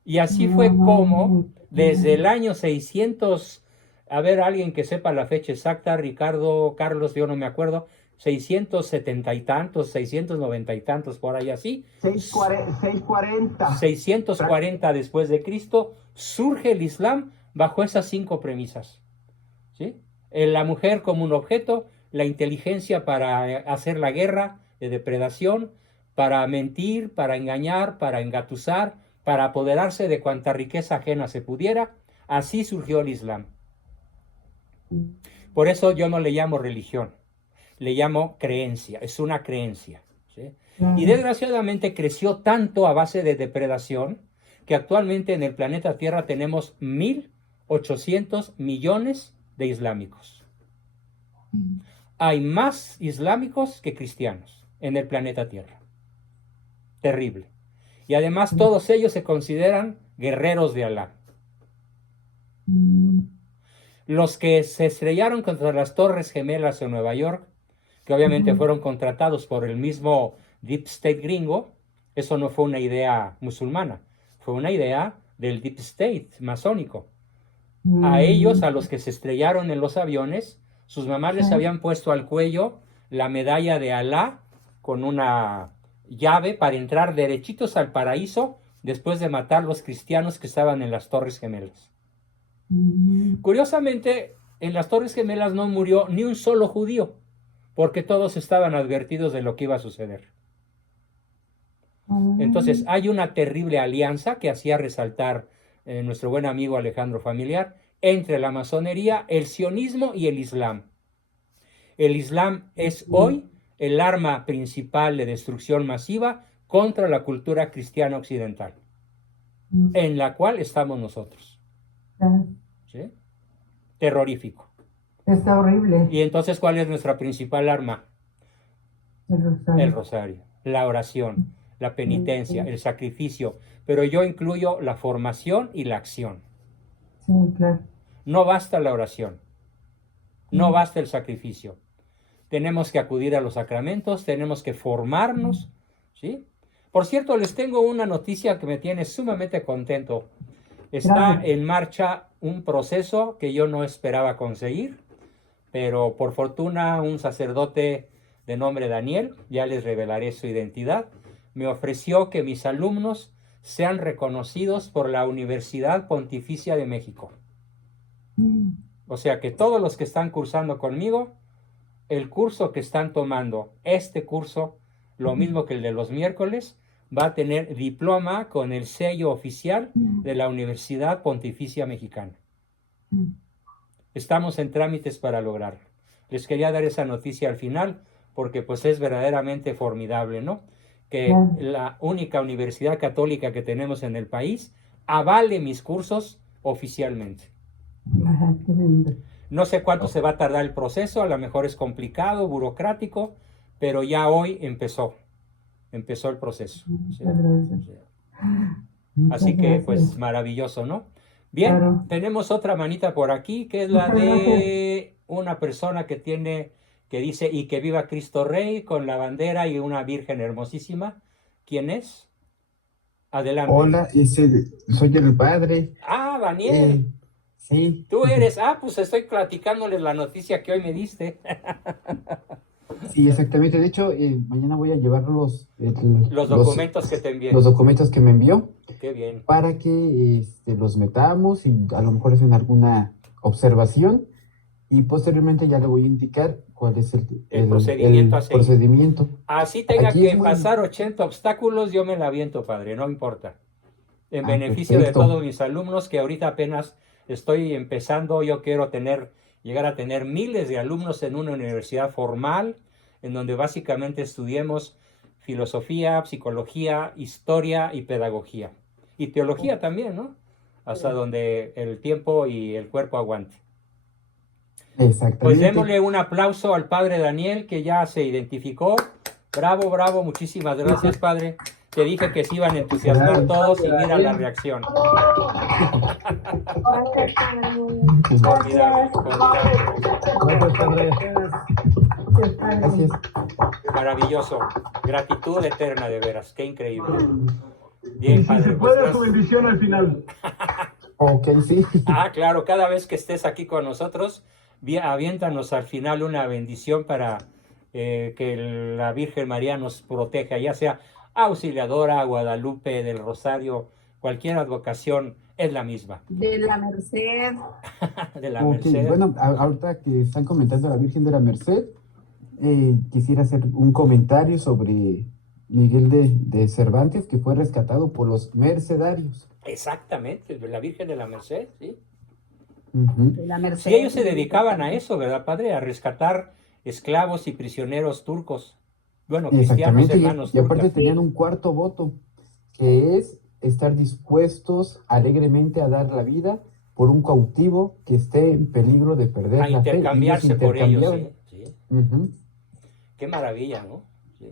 Y así fue como desde el año 600, a ver, alguien que sepa la fecha exacta, Ricardo, Carlos, yo no me acuerdo, 670 y tantos, 690 y tantos, por ahí así. 640. 640 después de Cristo, surge el Islam bajo esas 5 premisas, ¿sí? La mujer como un objeto, la inteligencia para hacer la guerra de depredación, para mentir, para engañar, para engatusar, para apoderarse de cuanta riqueza ajena se pudiera. Así surgió el Islam. Por eso yo no le llamo religión, le llamo creencia, es una creencia, ¿sí? Y desgraciadamente creció tanto a base de depredación que actualmente en el planeta Tierra tenemos 1.800 millones de islámicos. Hay más islámicos que cristianos en el planeta Tierra. Terrible. Y además todos ellos se consideran guerreros de Alá. Los que se estrellaron contra las Torres Gemelas en Nueva York, que obviamente fueron contratados por el mismo Deep State gringo, eso no fue una idea musulmana, fue una idea del Deep State masónico. A ellos, a los que se estrellaron en los aviones, sus mamás les habían puesto al cuello la medalla de Alá con una llave para entrar derechitos al paraíso después de matar a los cristianos que estaban en las Torres Gemelas. Curiosamente, en las Torres Gemelas no murió ni un solo judío, porque todos estaban advertidos de lo que iba a suceder. Entonces, hay una terrible alianza que hacía resaltar nuestro buen amigo Alejandro Familiar entre la masonería, el sionismo y el Islam. El Islam es hoy el arma principal de destrucción masiva contra la cultura cristiana occidental, en la cual estamos nosotros. ¿Sí? Terrorífico. Está horrible. Y entonces, ¿cuál es nuestra principal arma? El rosario. El rosario, la oración, la penitencia, el sacrificio. Pero yo incluyo la formación y la acción. Sí, claro. No basta la oración, no basta el sacrificio. Tenemos que acudir a los sacramentos, tenemos que formarnos, ¿sí? Por cierto, les tengo una noticia que me tiene sumamente contento. Está en marcha un proceso que yo no esperaba conseguir, pero por fortuna un sacerdote de nombre Daniel, ya les revelaré su identidad, me ofreció que mis alumnos sean reconocidos por la Universidad Pontificia de México. O sea que todos los que están cursando conmigo el curso que están tomando, este curso, lo mismo que el de los miércoles, va a tener diploma con el sello oficial de la Universidad Pontificia Mexicana. Estamos en trámites para lograrlo. Les quería dar esa noticia al final porque pues es verdaderamente formidable, ¿no? Que la única universidad católica que tenemos en el país avale mis cursos oficialmente. No sé cuánto se va a tardar el proceso, a lo mejor es complicado, burocrático, pero ya hoy empezó el proceso. ¿Sí? Así que pues maravilloso, ¿no? Bien, claro. Tenemos otra manita por aquí, que es la de una persona que dice, y que viva Cristo Rey, con la bandera y una virgen hermosísima. ¿Quién es? Adelante. Hola, soy el padre. Ah, Daniel. Sí. Tú eres, pues estoy platicándoles la noticia que hoy me diste. Sí, exactamente. De hecho, mañana voy a llevar los documentos que te envié. Los documentos que me envió. Qué bien. Para que los metamos y a lo mejor hacen alguna observación y posteriormente ya le voy a indicar cuál es el procedimiento. Así tenga aquí que pasar 80 obstáculos, yo me la aviento, padre, no importa. En beneficio perfecto. De todos mis alumnos, que ahorita apenas estoy empezando, yo quiero llegar a tener miles de alumnos en una universidad formal, en donde básicamente estudiemos filosofía, psicología, historia y pedagogía. Y teología también, ¿no? Hasta donde el tiempo y el cuerpo aguante. Exactamente. Pues démosle un aplauso al padre Daniel, que ya se identificó. Bravo, bravo, muchísimas gracias, padre. Te dije que se iban a entusiasmar todos y mira la reacción. Formidable, formidable. Gracias. Maravilloso. Gratitud eterna, de veras. Qué increíble. Bien, y si se puede, su bendición al final. Ok, sí. Claro, cada vez que estés aquí con nosotros, aviéntanos al final una bendición para que la Virgen María nos proteja, ya sea Auxiliadora, Guadalupe, del Rosario, cualquier advocación es la misma. De la Merced. De la Merced. Bueno, ahorita que están comentando a la Virgen de la Merced, quisiera hacer un comentario sobre Miguel de Cervantes, que fue rescatado por los mercedarios. Exactamente, la Virgen de la Merced, sí. De la Merced. Sí, ellos se dedicaban a eso, ¿verdad, padre? A rescatar esclavos y prisioneros turcos. Bueno, cristianos, hermanos y aparte tenían un cuarto voto, que es estar dispuestos alegremente a dar la vida por un cautivo que esté en peligro de perder la fe. A intercambiarse por ellos, sí. Qué maravilla, ¿no? Sí.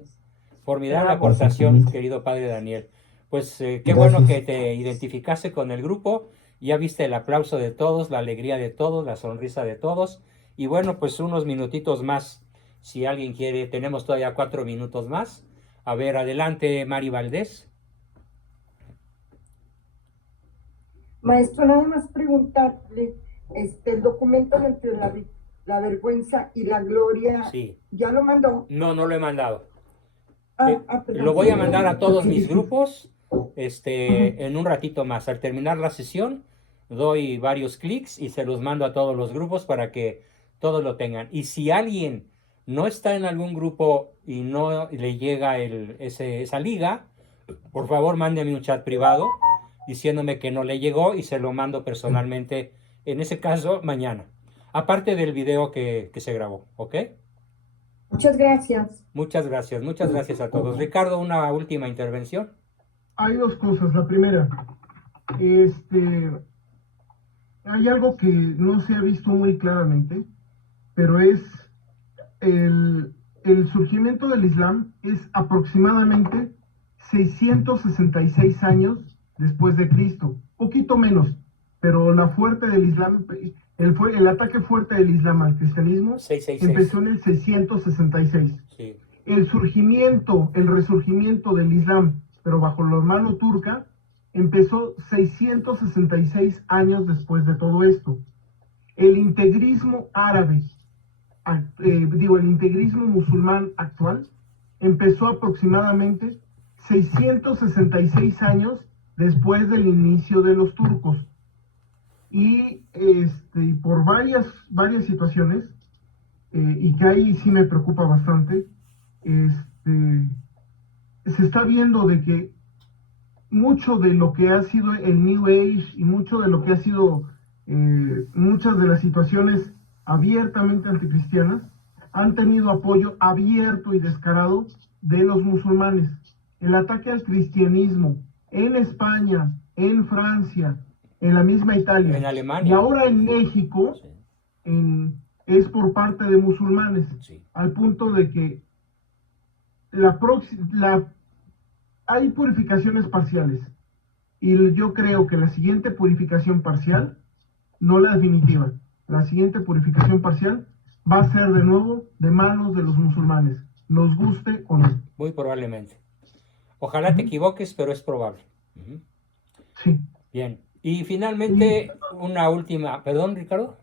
Formidable aportación, querido padre Daniel. Pues qué bueno que te identificaste con el grupo, ya viste el aplauso de todos, la alegría de todos, la sonrisa de todos, y bueno, pues unos minutitos más, si alguien quiere, tenemos todavía 4 minutos más. A ver, adelante, Mari Valdés. Maestro, nada más preguntarle, el documento entre la vergüenza y la gloria, sí. ¿Ya lo mandó? No, no lo he mandado. Lo voy a mandar a todos mis grupos en un ratito más. Al terminar la sesión, doy varios clics y se los mando a todos los grupos para que todos lo tengan. Y si alguien no está en algún grupo y no le llega esa liga, por favor mándeme un chat privado diciéndome que no le llegó y se lo mando personalmente, en ese caso, mañana. Aparte del video que se grabó, ¿ok? Muchas gracias. Muchas gracias a todos. Ricardo, una última intervención. Hay 2 cosas. La primera, hay algo que no se ha visto muy claramente, pero es el surgimiento del Islam es aproximadamente 666 años después de Cristo, poquito menos, pero la fuerte del Islam, el ataque fuerte del Islam al cristianismo 666. Empezó en el 666. Sí. El resurgimiento del Islam, pero bajo la mano turca, empezó 666 años después de todo esto. El integrismo árabe, el integrismo musulmán actual, empezó aproximadamente 666 años después del inicio de los turcos. Y por varias situaciones, y que ahí sí me preocupa bastante, se está viendo de que mucho de lo que ha sido el New Age y mucho de lo que ha sido muchas de las situaciones abiertamente anticristianas han tenido apoyo abierto y descarado de los musulmanes. El ataque al cristianismo en España, en Francia, en la misma Italia, En Alemania. y ahora en México, Sí. es por parte de musulmanes, Sí. al punto de que hay purificaciones parciales. Y yo creo que la siguiente purificación parcial, no la definitiva, la siguiente purificación parcial va a ser de nuevo de manos de los musulmanes, nos guste o no. Muy probablemente. Ojalá te equivoques, pero es probable. Ujú. Sí. Bien. Y finalmente, una última. Perdón, Ricardo.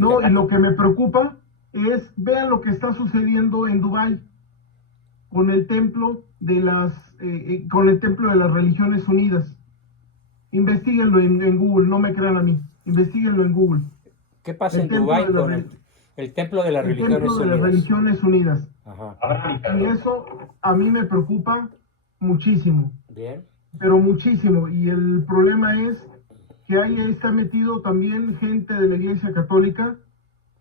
No, y lo que me preocupa es, vean lo que está sucediendo en Dubái con el templo de las religiones unidas. Investíguenlo en Google, no me crean a mí. Investíguenlo en Google. ¿Qué pasa El en templo Dubái de las con el templo de las El religiones templo de las unidas? religiones unidas. Ajá. Ahora, Y Ricardo, eso a mí me preocupa muchísimo, Bien. pero muchísimo. Y el problema es que ahí está metido también gente de la Iglesia Católica,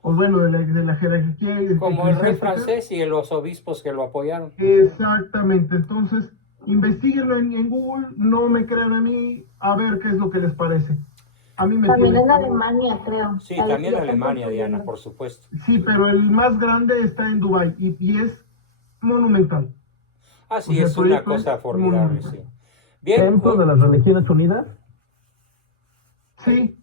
o bueno, de la jerarquía Como el rey eclesiástica. francés y los obispos que lo apoyaron. Exactamente. Entonces, investiguenlo en Google, no me crean a mí, a ver qué es lo que les parece. A mí me También tiene en claro. Alemania, creo. Sí, Ahí también lo están Alemania, construyendo. Diana, por supuesto. Sí, pero el más grande está en Dubái y es monumental. Así O sea, es el una proyecto cosa es formidable, monumental. sí. Bien. ¿Templo de las Religiones Unidas? Sí,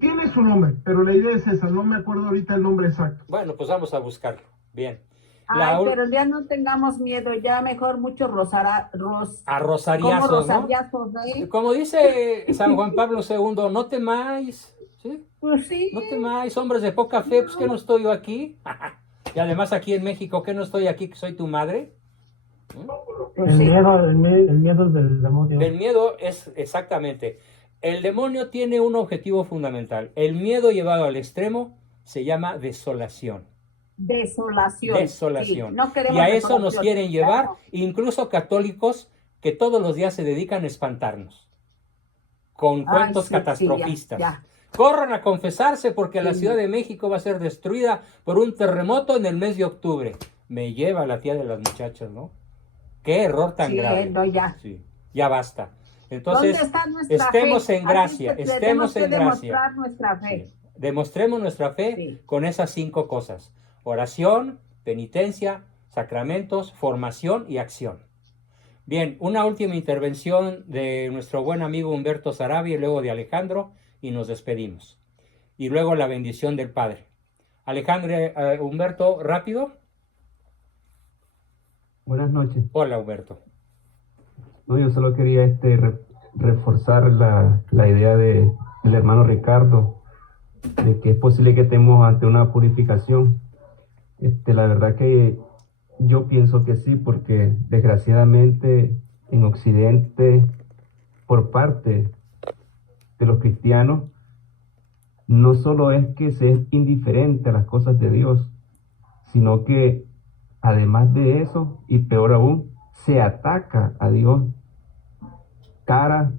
tiene su nombre, pero la idea es esa, no me acuerdo ahorita el nombre exacto. Bueno, pues vamos a buscarlo. Bien. Ay, pero ya no tengamos miedo, ya mejor mucho A como rosariazos, ¿no? rosariazos, ¿eh? Como dice San Juan Pablo II, no temáis, ¿sí? Pues sí. No temáis, hombres de poca fe, pues que no estoy yo aquí. Y además aquí en México, que no estoy aquí, que soy tu madre. Pues El sí. miedo es del demonio. El miedo es exactamente. El demonio tiene un objetivo fundamental. El miedo llevado al extremo se llama desolación. Desolación. Desolación. Sí, no queremos Y a eso nos desolación, quieren llevar, claro. incluso católicos que todos los días se dedican a espantarnos con cuentos Sí, catastrofistas. sí, ya. Corran a confesarse porque la Sí. Ciudad de México va a ser destruida por un terremoto en el mes de octubre. Me lleva la tía de las muchachas, ¿no? Qué error tan Sí, grave. no, ya. Sí, ya basta. Entonces, ¿Dónde está nuestra estemos fe? en gracia, Aquí estemos tenemos en que gracia. demostrar nuestra fe. Sí. Demostremos nuestra fe Sí. con esas 5 cosas: oración, penitencia, sacramentos, formación y acción. Bien, una última intervención de nuestro buen amigo Humberto Sarabia y luego de Alejandro y nos despedimos. Y luego la bendición del Padre. Alejandro, Humberto, rápido. Buenas noches. Hola, Humberto. No, yo solo quería reforzar la idea del hermano Ricardo, de que es posible que estemos ante una purificación. La verdad que yo pienso que sí, porque desgraciadamente en Occidente, por parte de los cristianos, no solo es que se es indiferente a las cosas de Dios, sino que además de eso, y peor aún, se ataca a Dios cara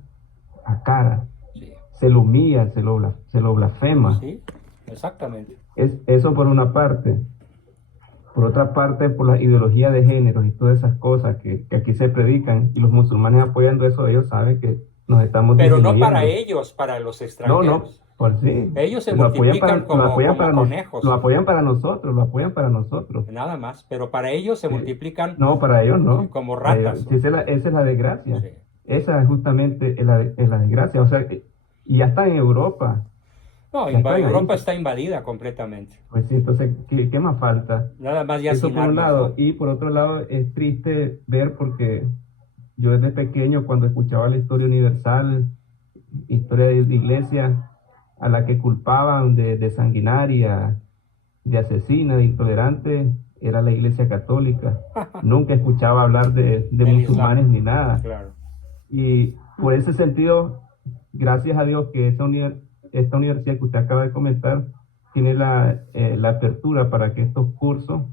a cara. Sí, Se lo humilla, se lo blasfema. sí, exactamente. Eso por una parte. Por otra parte, por la ideología de género y todas esas cosas que aquí se predican, y los musulmanes apoyando eso, ellos saben que nos estamos Pero no disminuyendo. para ellos, para los extranjeros. No, por sí. Ellos se Lo apoyan multiplican como conejos. Lo apoyan para nosotros. Nada más, pero para ellos se Sí. multiplican No, para ellos no. sí, como Para ratas. ellos- sí, esa es la desgracia. Sí. Esa es justamente la desgracia. O sea, y ya está en Europa. No, Ya están ahí. Europa está invadida completamente. Pues sí, entonces, ¿qué más falta? Nada más ya Eso sin por un armas, lado. ¿no? Y por otro lado, es triste ver porque yo desde pequeño, cuando escuchaba la historia universal, historia de iglesia, a la que culpaban de sanguinaria, de asesina, de intolerante, era la iglesia católica. Nunca escuchaba hablar de Del musulmanes Islam. ni nada. Claro. Y por ese sentido, gracias a Dios que esta universidad que usted acaba de comentar tiene la apertura para que estos cursos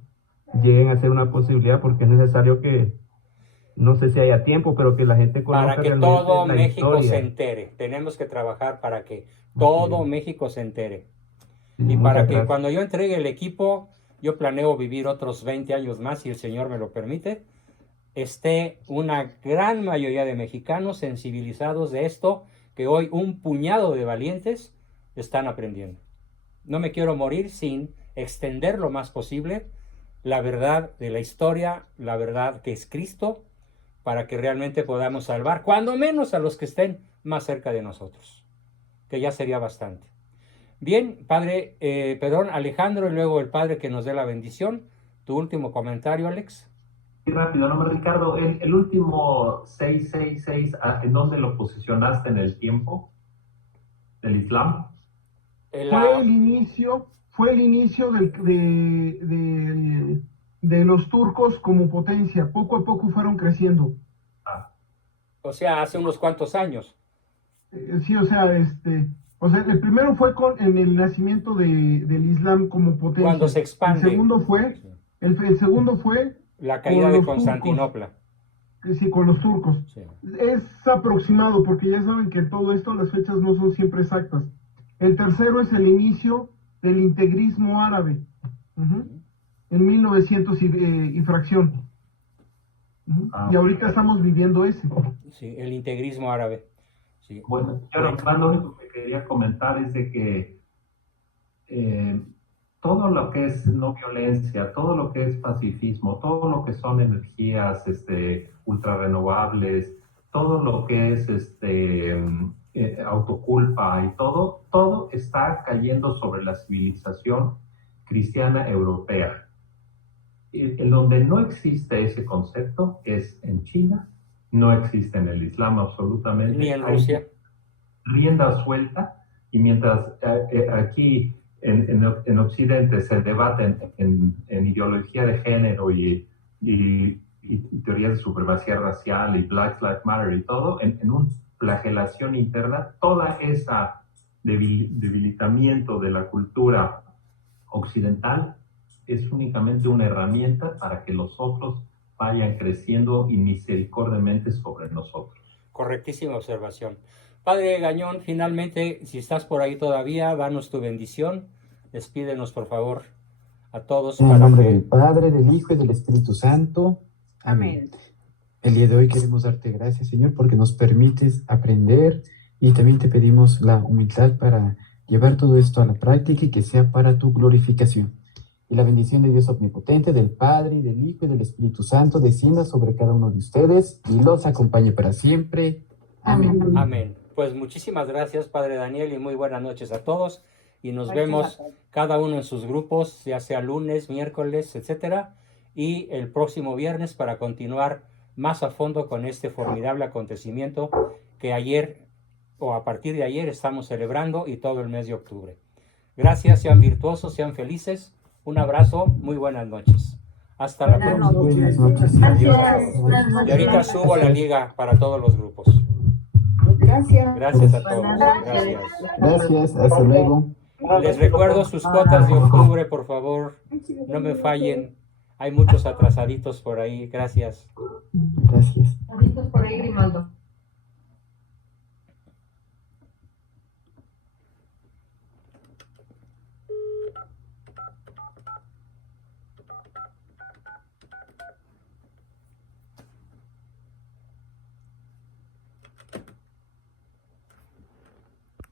lleguen a ser una posibilidad, porque es necesario que, no sé si haya tiempo, pero que la gente conozca Para que realmente todo la México historia. se entere. Tenemos que trabajar para que todo es. México se entere. Sí, Y muchas para que gracias. cuando yo entregue el equipo, yo planeo vivir otros 20 años más, si el Señor me lo permite, esté una gran mayoría de mexicanos sensibilizados de esto, que hoy un puñado de valientes están aprendiendo. No me quiero morir sin extender lo más posible la verdad de la historia, la verdad que es Cristo, para que realmente podamos salvar, cuando menos a los que estén más cerca de nosotros, que ya sería bastante. Bien, padre, perdón, Alejandro, y luego el padre que nos dé la bendición. Tu último comentario, Alex. Muy rápido, nombre Ricardo, el último 666, ¿en dónde lo posicionaste en el tiempo del Islam? Fue el inicio de los turcos como potencia. Poco a poco fueron creciendo. O sea, hace unos cuantos años. Sí, o sea, el primero fue en el nacimiento del Islam como potencia. Cuando se expande. El segundo fue la caída con de los Constantinopla. Turcos. Sí, con los turcos. Sí. Es aproximado, porque ya saben que todo esto, las fechas no son siempre exactas. El tercero es el inicio del integrismo árabe, en 1900 y fracción. Y ahorita estamos viviendo ese. Sí, el integrismo árabe. Sí. Bueno, yo lo único que quería comentar es de que todo lo que es no violencia, todo lo que es pacifismo, todo lo que son energías ultra renovables, todo lo que es autoculpa y todo está cayendo sobre la civilización cristiana europea. En donde no existe ese concepto es en China, no existe en el Islam absolutamente. Ni en Rusia. Hay rienda suelta, y mientras aquí en Occidente se debaten en ideología de género y teorías de supremacía racial y Black Lives Matter y todo, en una flagelación interna, toda esa debilitamiento de la cultura occidental es únicamente una herramienta para que los otros vayan creciendo y misericordiamente sobre nosotros. Correctísima observación. Padre Gañón, finalmente, si estás por ahí todavía, danos tu bendición. Despídenos, por favor, a todos. En el nombre del Padre, del Hijo y del Espíritu Santo. Amén. El día de hoy queremos darte gracias, Señor, porque nos permites aprender, y también te pedimos la humildad para llevar todo esto a la práctica y que sea para tu glorificación. Y la bendición de Dios omnipotente, del Padre, y del Hijo y del Espíritu Santo descienda sobre cada uno de ustedes y los acompañe para siempre. Amén. Amén. Pues muchísimas gracias, Padre Daniel, y muy buenas noches a todos. Y nos vemos cada uno en sus grupos, ya sea lunes, miércoles, etcétera, y el próximo viernes para continuar más a fondo con este formidable acontecimiento que ayer o a partir de ayer estamos celebrando, y todo el mes de octubre. Gracias, sean virtuosos, sean felices. Un abrazo, muy buenas noches. Hasta la próxima. Buenas noches. Adiós. Y ahorita subo la liga para todos los grupos. Gracias. Gracias a todos. Gracias. Gracias, hasta luego. Les recuerdo sus cuotas de octubre, por favor. No me fallen. Hay muchos atrasaditos por ahí. Gracias. Gracias. Por ahí, Grimaldo.